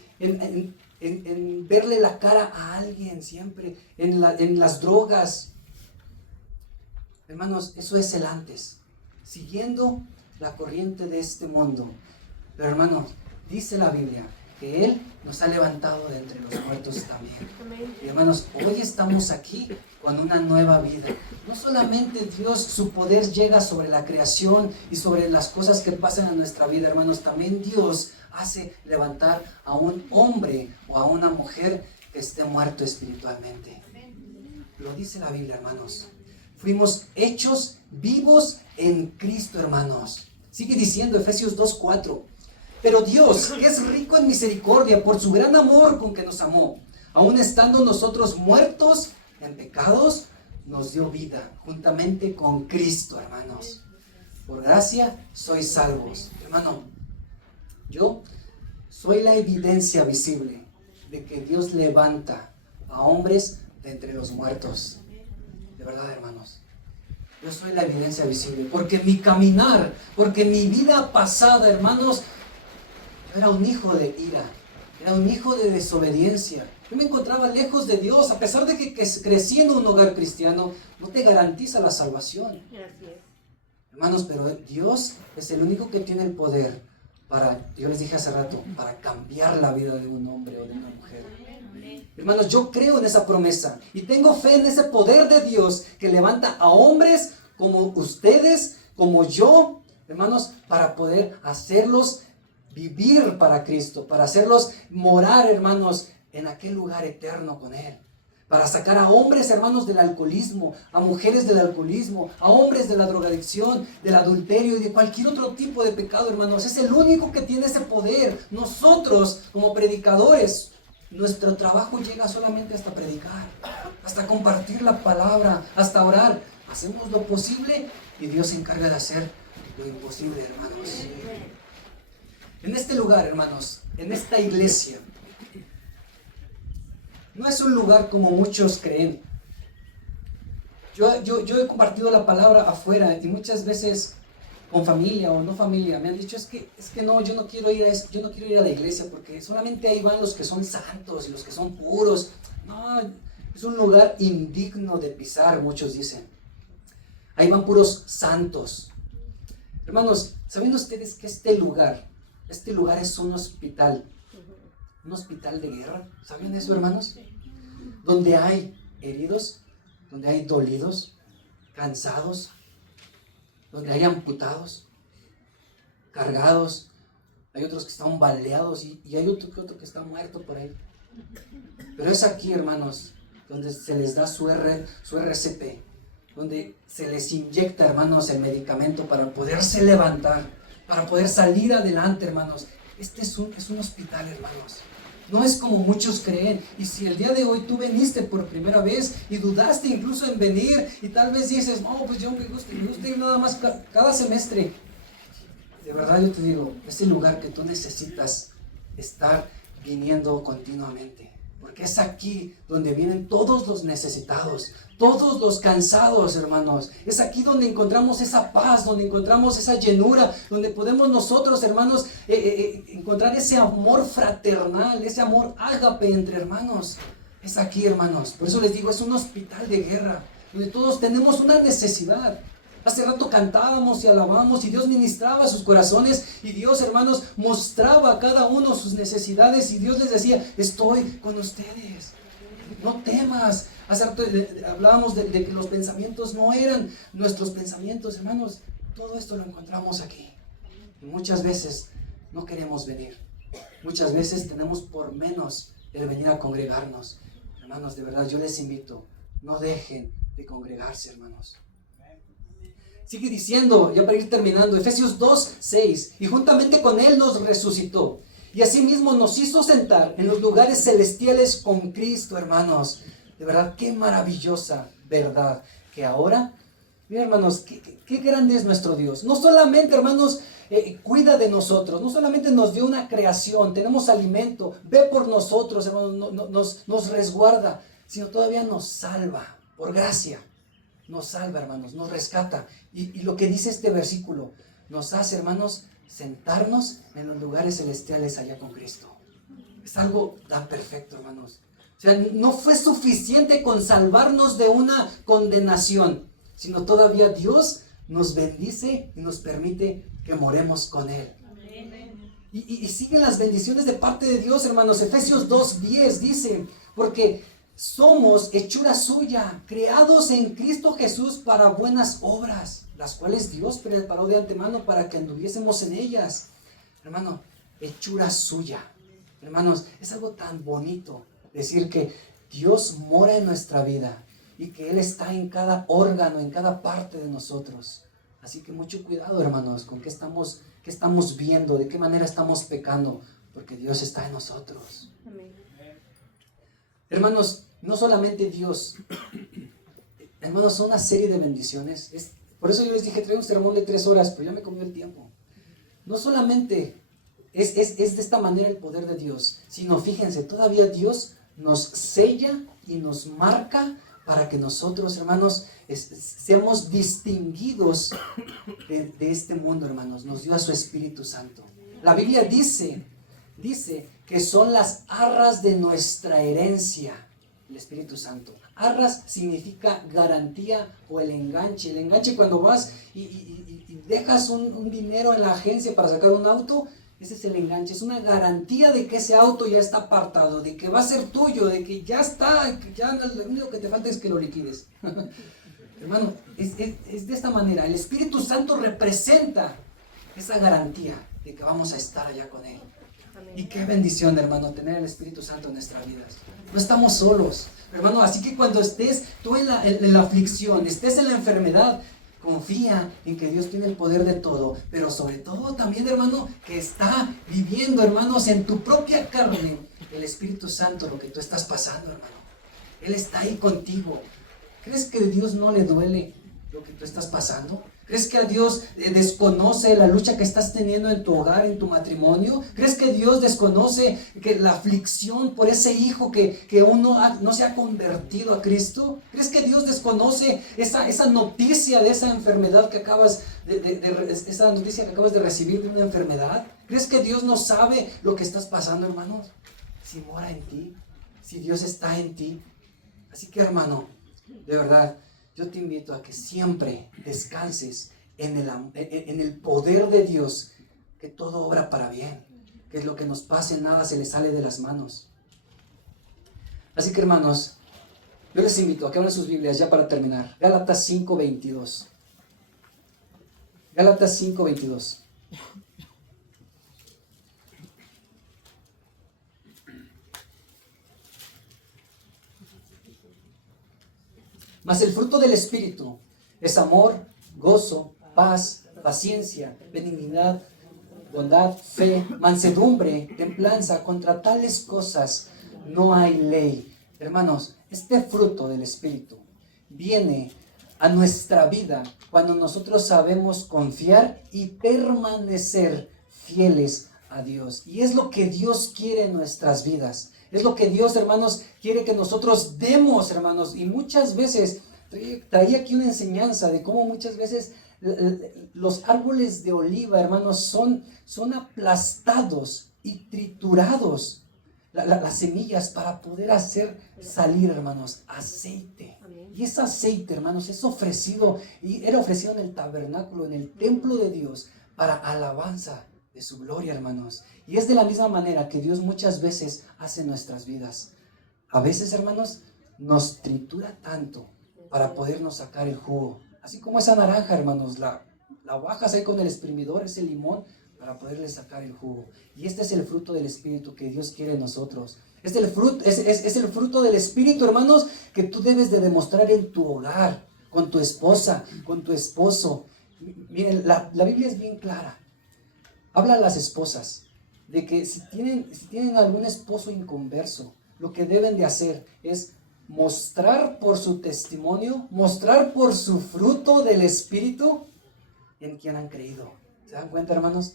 verle la cara a alguien siempre, en las drogas. Hermanos, eso es el antes, siguiendo la corriente de este mundo. Pero hermanos, dice la Biblia que Él nos ha levantado de entre los muertos también. Y hermanos, hoy estamos aquí con una nueva vida. No solamente Dios, su poder llega sobre la creación y sobre las cosas que pasan en nuestra vida, hermanos, también Dios hace levantar a un hombre o a una mujer que esté muerto espiritualmente. Lo dice la Biblia, hermanos. Fuimos hechos vivos en Cristo, hermanos. Sigue diciendo Efesios 2:4. Pero Dios, que es rico en misericordia por su gran amor con que nos amó, aun estando nosotros muertos en pecados, nos dio vida juntamente con Cristo, hermanos. Por gracia sois salvos. Hermano, yo soy la evidencia visible de que Dios levanta a hombres de entre los muertos. De verdad, hermanos. Yo soy la evidencia visible. Porque mi caminar, porque mi vida pasada, hermanos, era un hijo de ira. Era un hijo de desobediencia. Yo me encontraba lejos de Dios. A pesar de que crecí en un hogar cristiano, no te garantiza la salvación. Hermanos, pero Dios es el único que tiene el poder para, yo les dije hace rato, para cambiar la vida de un hombre o de una mujer. Hermanos, yo creo en esa promesa y tengo fe en ese poder de Dios que levanta a hombres como ustedes, como yo, hermanos, para poder hacerlos vivir para Cristo, para hacerlos morar, hermanos, en aquel lugar eterno con Él. Para sacar a hombres, hermanos, del alcoholismo, a mujeres del alcoholismo, a hombres de la drogadicción, del adulterio y de cualquier otro tipo de pecado, hermanos. Es el único que tiene ese poder. Nosotros, como predicadores, nuestro trabajo llega solamente hasta predicar, hasta compartir la palabra, hasta orar. Hacemos lo posible y Dios se encarga de hacer lo imposible, hermanos. En este lugar, hermanos, en esta iglesia, no es un lugar como muchos creen. Yo he compartido la palabra afuera y muchas veces con familia o no familia me han dicho es que no, yo no quiero ir a la iglesia porque solamente ahí van los que son santos y los que son puros. No, es un lugar indigno de pisar, muchos dicen. Ahí van puros santos. Hermanos, ¿saben ustedes que este lugar es un hospital de guerra? ¿Saben eso, hermanos? Donde hay heridos, donde hay dolidos, cansados, donde hay amputados, cargados, hay otros que están baleados y hay otro que está muerto por ahí. Pero es aquí, hermanos, donde se les da su RCP, donde se les inyecta, hermanos, el medicamento para poderse levantar, para poder salir adelante, hermanos. Este es un hospital, hermanos. No es como muchos creen. Y si el día de hoy tú viniste por primera vez y dudaste incluso en venir y tal vez dices, no, pues yo me gusta ir nada más cada semestre. De verdad yo te digo, es el lugar que tú necesitas estar viniendo continuamente. Porque es aquí donde vienen todos los necesitados, todos los cansados, hermanos. Es aquí donde encontramos esa paz, donde encontramos esa llenura, donde podemos nosotros, hermanos, encontrar ese amor fraternal, ese amor ágape entre hermanos. Es aquí, hermanos. Por eso les digo, es un hospital de guerra, donde todos tenemos una necesidad. Hace rato cantábamos y alabamos y Dios ministraba sus corazones y Dios, hermanos, mostraba a cada uno sus necesidades y Dios les decía, estoy con ustedes, no temas. Hace rato hablábamos de que los pensamientos no eran nuestros pensamientos, hermanos. Todo esto lo encontramos aquí. Y muchas veces no queremos venir. Muchas veces tenemos por menos el venir a congregarnos. Hermanos, de verdad, yo les invito, no dejen de congregarse, hermanos. Sigue diciendo, ya para ir terminando, Efesios 2:6, y juntamente con Él nos resucitó, y asimismo nos hizo sentar en los lugares celestiales con Cristo, hermanos. De verdad, qué maravillosa verdad, que ahora, mira, hermanos, qué grande es nuestro Dios. No solamente, hermanos, cuida de nosotros, no solamente nos dio una creación, tenemos alimento, ve por nosotros, hermanos, nos resguarda, sino todavía nos salva, por gracia. Nos salva, hermanos, nos rescata. Y lo que dice este versículo, nos hace, hermanos, sentarnos en los lugares celestiales allá con Cristo. Es algo tan perfecto, hermanos. O sea, no fue suficiente con salvarnos de una condenación, sino todavía Dios nos bendice y nos permite que moremos con Él. Y siguen las bendiciones de parte de Dios, hermanos. Efesios 2:10 dice, porque somos hechura suya, creados en Cristo Jesús para buenas obras, las cuales Dios preparó de antemano para que anduviésemos en ellas. Hermano, hechura suya. Hermanos, es algo tan bonito decir que Dios mora en nuestra vida y que Él está en cada órgano, en cada parte de nosotros. Así que mucho cuidado, hermanos, con qué estamos viendo, de qué manera estamos pecando, porque Dios está en nosotros. Amén. Hermanos, no solamente Dios, hermanos, son una serie de bendiciones. Por eso yo les dije, traigo un sermón de 3 horas, pero ya me comió el tiempo. No solamente es de esta manera el poder de Dios, sino fíjense, todavía Dios nos sella y nos marca para que nosotros, hermanos, seamos distinguidos de este mundo, hermanos. Nos dio a su Espíritu Santo. La Biblia dice que son las arras de nuestra herencia, el Espíritu Santo. Arras significa garantía o el enganche. El enganche cuando vas y dejas un dinero en la agencia para sacar un auto, ese es el enganche. Es una garantía de que ese auto ya está apartado, de que va a ser tuyo, de que ya está, que ya lo único que te falta es que lo liquides. Hermano, es de esta manera. El Espíritu Santo representa esa garantía de que vamos a estar allá con Él. Y qué bendición, hermano, tener el Espíritu Santo en nuestras vidas. No estamos solos, hermano. Así que cuando estés tú en la aflicción, estés en la enfermedad, confía en que Dios tiene el poder de todo. Pero sobre todo también, hermano, que está viviendo, hermanos, en tu propia carne el Espíritu Santo lo que tú estás pasando, hermano. Él está ahí contigo. ¿Crees que a Dios no le duele lo que tú estás pasando? ¿Crees que a Dios desconoce la lucha que estás teniendo en tu hogar, en tu matrimonio? ¿Crees que Dios desconoce que la aflicción por ese hijo que aún no se ha convertido a Cristo? ¿Crees que Dios desconoce esa noticia de esa enfermedad que acabas esa noticia que acabas de recibir de una enfermedad? ¿Crees que Dios no sabe lo que estás pasando, hermanos? Si mora en ti, si Dios está en ti. Así que, hermano, de verdad, yo te invito a que siempre descanses en el poder de Dios, que todo obra para bien, que lo que nos pase nada se le sale de las manos. Así que, hermanos, yo les invito a que abran sus Biblias ya para terminar. Gálatas 5:22. Gálatas 5:22. Mas el fruto del Espíritu es amor, gozo, paz, paciencia, benignidad, bondad, fe, mansedumbre, templanza. Contra tales cosas no hay ley. Hermanos, este fruto del Espíritu viene a nuestra vida cuando nosotros sabemos confiar y permanecer fieles a Dios. Y es lo que Dios quiere en nuestras vidas. Es lo que Dios, hermanos, quiere que nosotros demos, hermanos. Y muchas veces, traía aquí una enseñanza de cómo muchas veces los árboles de oliva, hermanos, son aplastados y triturados, las semillas, para poder hacer salir, hermanos, aceite. Y ese aceite, hermanos, es ofrecido, y era ofrecido en el tabernáculo, en el templo de Dios, para alabanza de su gloria, hermanos. Y es de la misma manera que Dios muchas veces hace en nuestras vidas. A veces, hermanos, nos tritura tanto para podernos sacar el jugo. Así como esa naranja, hermanos, la bajas ahí con el exprimidor, ese limón, para poderle sacar el jugo. Y este es el fruto del Espíritu que Dios quiere en nosotros. Es el fruto del Espíritu, hermanos, que tú debes de demostrar en tu hogar, con tu esposa, con tu esposo. Miren, la Biblia es bien clara. Habla a las esposas de que si tienen algún esposo inconverso, lo que deben de hacer es mostrar por su testimonio, mostrar por su fruto del Espíritu en quien han creído. ¿Se dan cuenta, hermanos?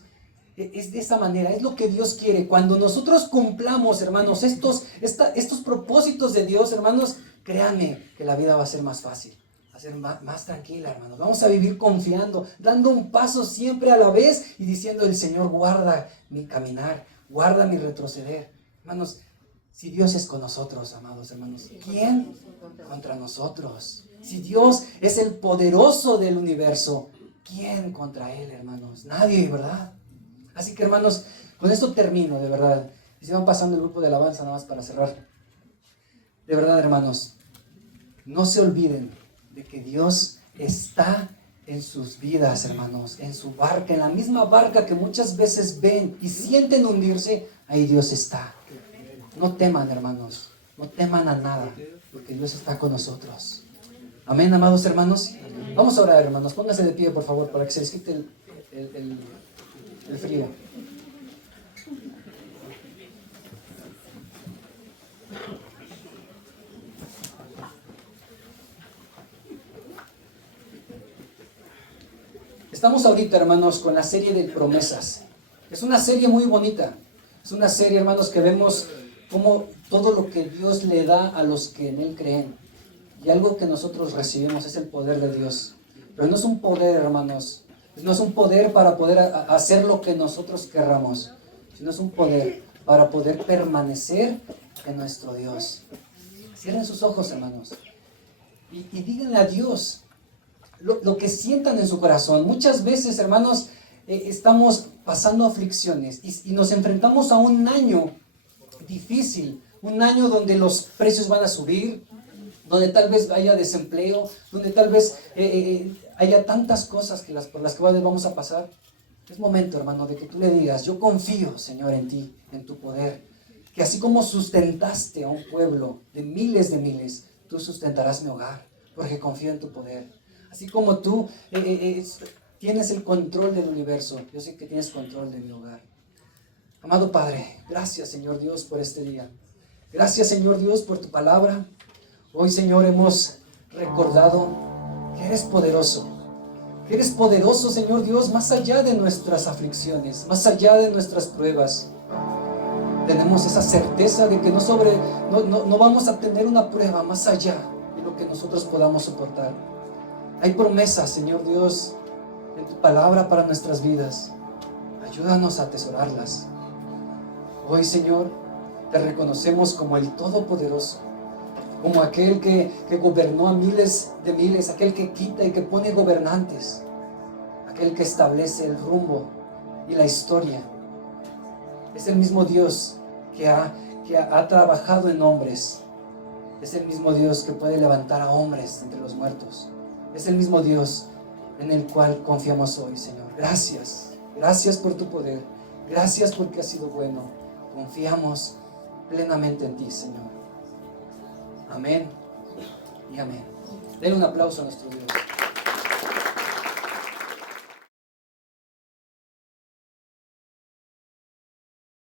Es de esa manera, es lo que Dios quiere. Cuando nosotros cumplamos, hermanos, estos propósitos de Dios, hermanos, créanme que la vida va a ser más fácil, va a ser más tranquila, hermanos. Vamos a vivir confiando, dando un paso siempre a la vez y diciendo: el Señor guarda mi caminar, guarda mi retroceder. Hermanos, si Dios es con nosotros, amados hermanos, ¿quién contra nosotros? Si Dios es el poderoso del universo, ¿quién contra Él, hermanos? Nadie, ¿verdad? Así que, hermanos, Con esto termino, de verdad. Y se van pasando el grupo de alabanza nada más para cerrar. De verdad, hermanos, no se olviden de que Dios está en sus vidas, hermanos, en su barca, en la misma barca que muchas veces ven y sienten hundirse, ahí Dios está. No teman, hermanos, no teman a nada, porque Dios está con nosotros. Amén, amados hermanos. Vamos a orar, hermanos. Pónganse de pie, por favor, para que se les quite el frío. Estamos ahorita, hermanos, con la serie de promesas. Es una serie muy bonita. Es una serie, hermanos, que vemos como todo lo que Dios le da a los que en Él creen. Y algo que nosotros recibimos es el poder de Dios. Pero no es un poder, hermanos. No es un poder para poder hacer lo que nosotros querramos. Sino es un poder para poder permanecer en nuestro Dios. Cierren sus ojos, hermanos. Y díganle a Dios lo que sientan en su corazón. Muchas veces, hermanos, estamos pasando aflicciones y nos enfrentamos a un año difícil, un año donde los precios van a subir, donde tal vez haya desempleo, donde tal vez haya tantas cosas por las que vamos a pasar. Es momento, hermano, de que tú le digas: yo confío, Señor, en ti, en tu poder, que así como sustentaste a un pueblo de miles, tú sustentarás mi hogar, porque confío en tu poder. Así como tú tienes el control del universo, yo sé que tienes control de mi hogar. Amado Padre, gracias, Señor Dios, por este día. Gracias, Señor Dios, por tu palabra. Hoy, Señor, hemos recordado que eres poderoso. Que eres poderoso, Señor Dios, más allá de nuestras aflicciones, más allá de nuestras pruebas. Tenemos esa certeza de que no vamos a tener una prueba más allá de lo que nosotros podamos soportar. Hay promesas, Señor Dios, en tu palabra para nuestras vidas. Ayúdanos a atesorarlas. Hoy, Señor, te reconocemos como el Todopoderoso, como aquel que gobernó a miles de miles, aquel que quita y que pone gobernantes, aquel que establece el rumbo y la historia. Es el mismo Dios que ha trabajado en hombres. Es el mismo Dios que puede levantar a hombres entre los muertos. Es el mismo Dios en el cual confiamos hoy, Señor. Gracias. Gracias por tu poder. Gracias porque has sido bueno. Confiamos plenamente en ti, Señor. Amén y amén. Denle un aplauso a nuestro Dios.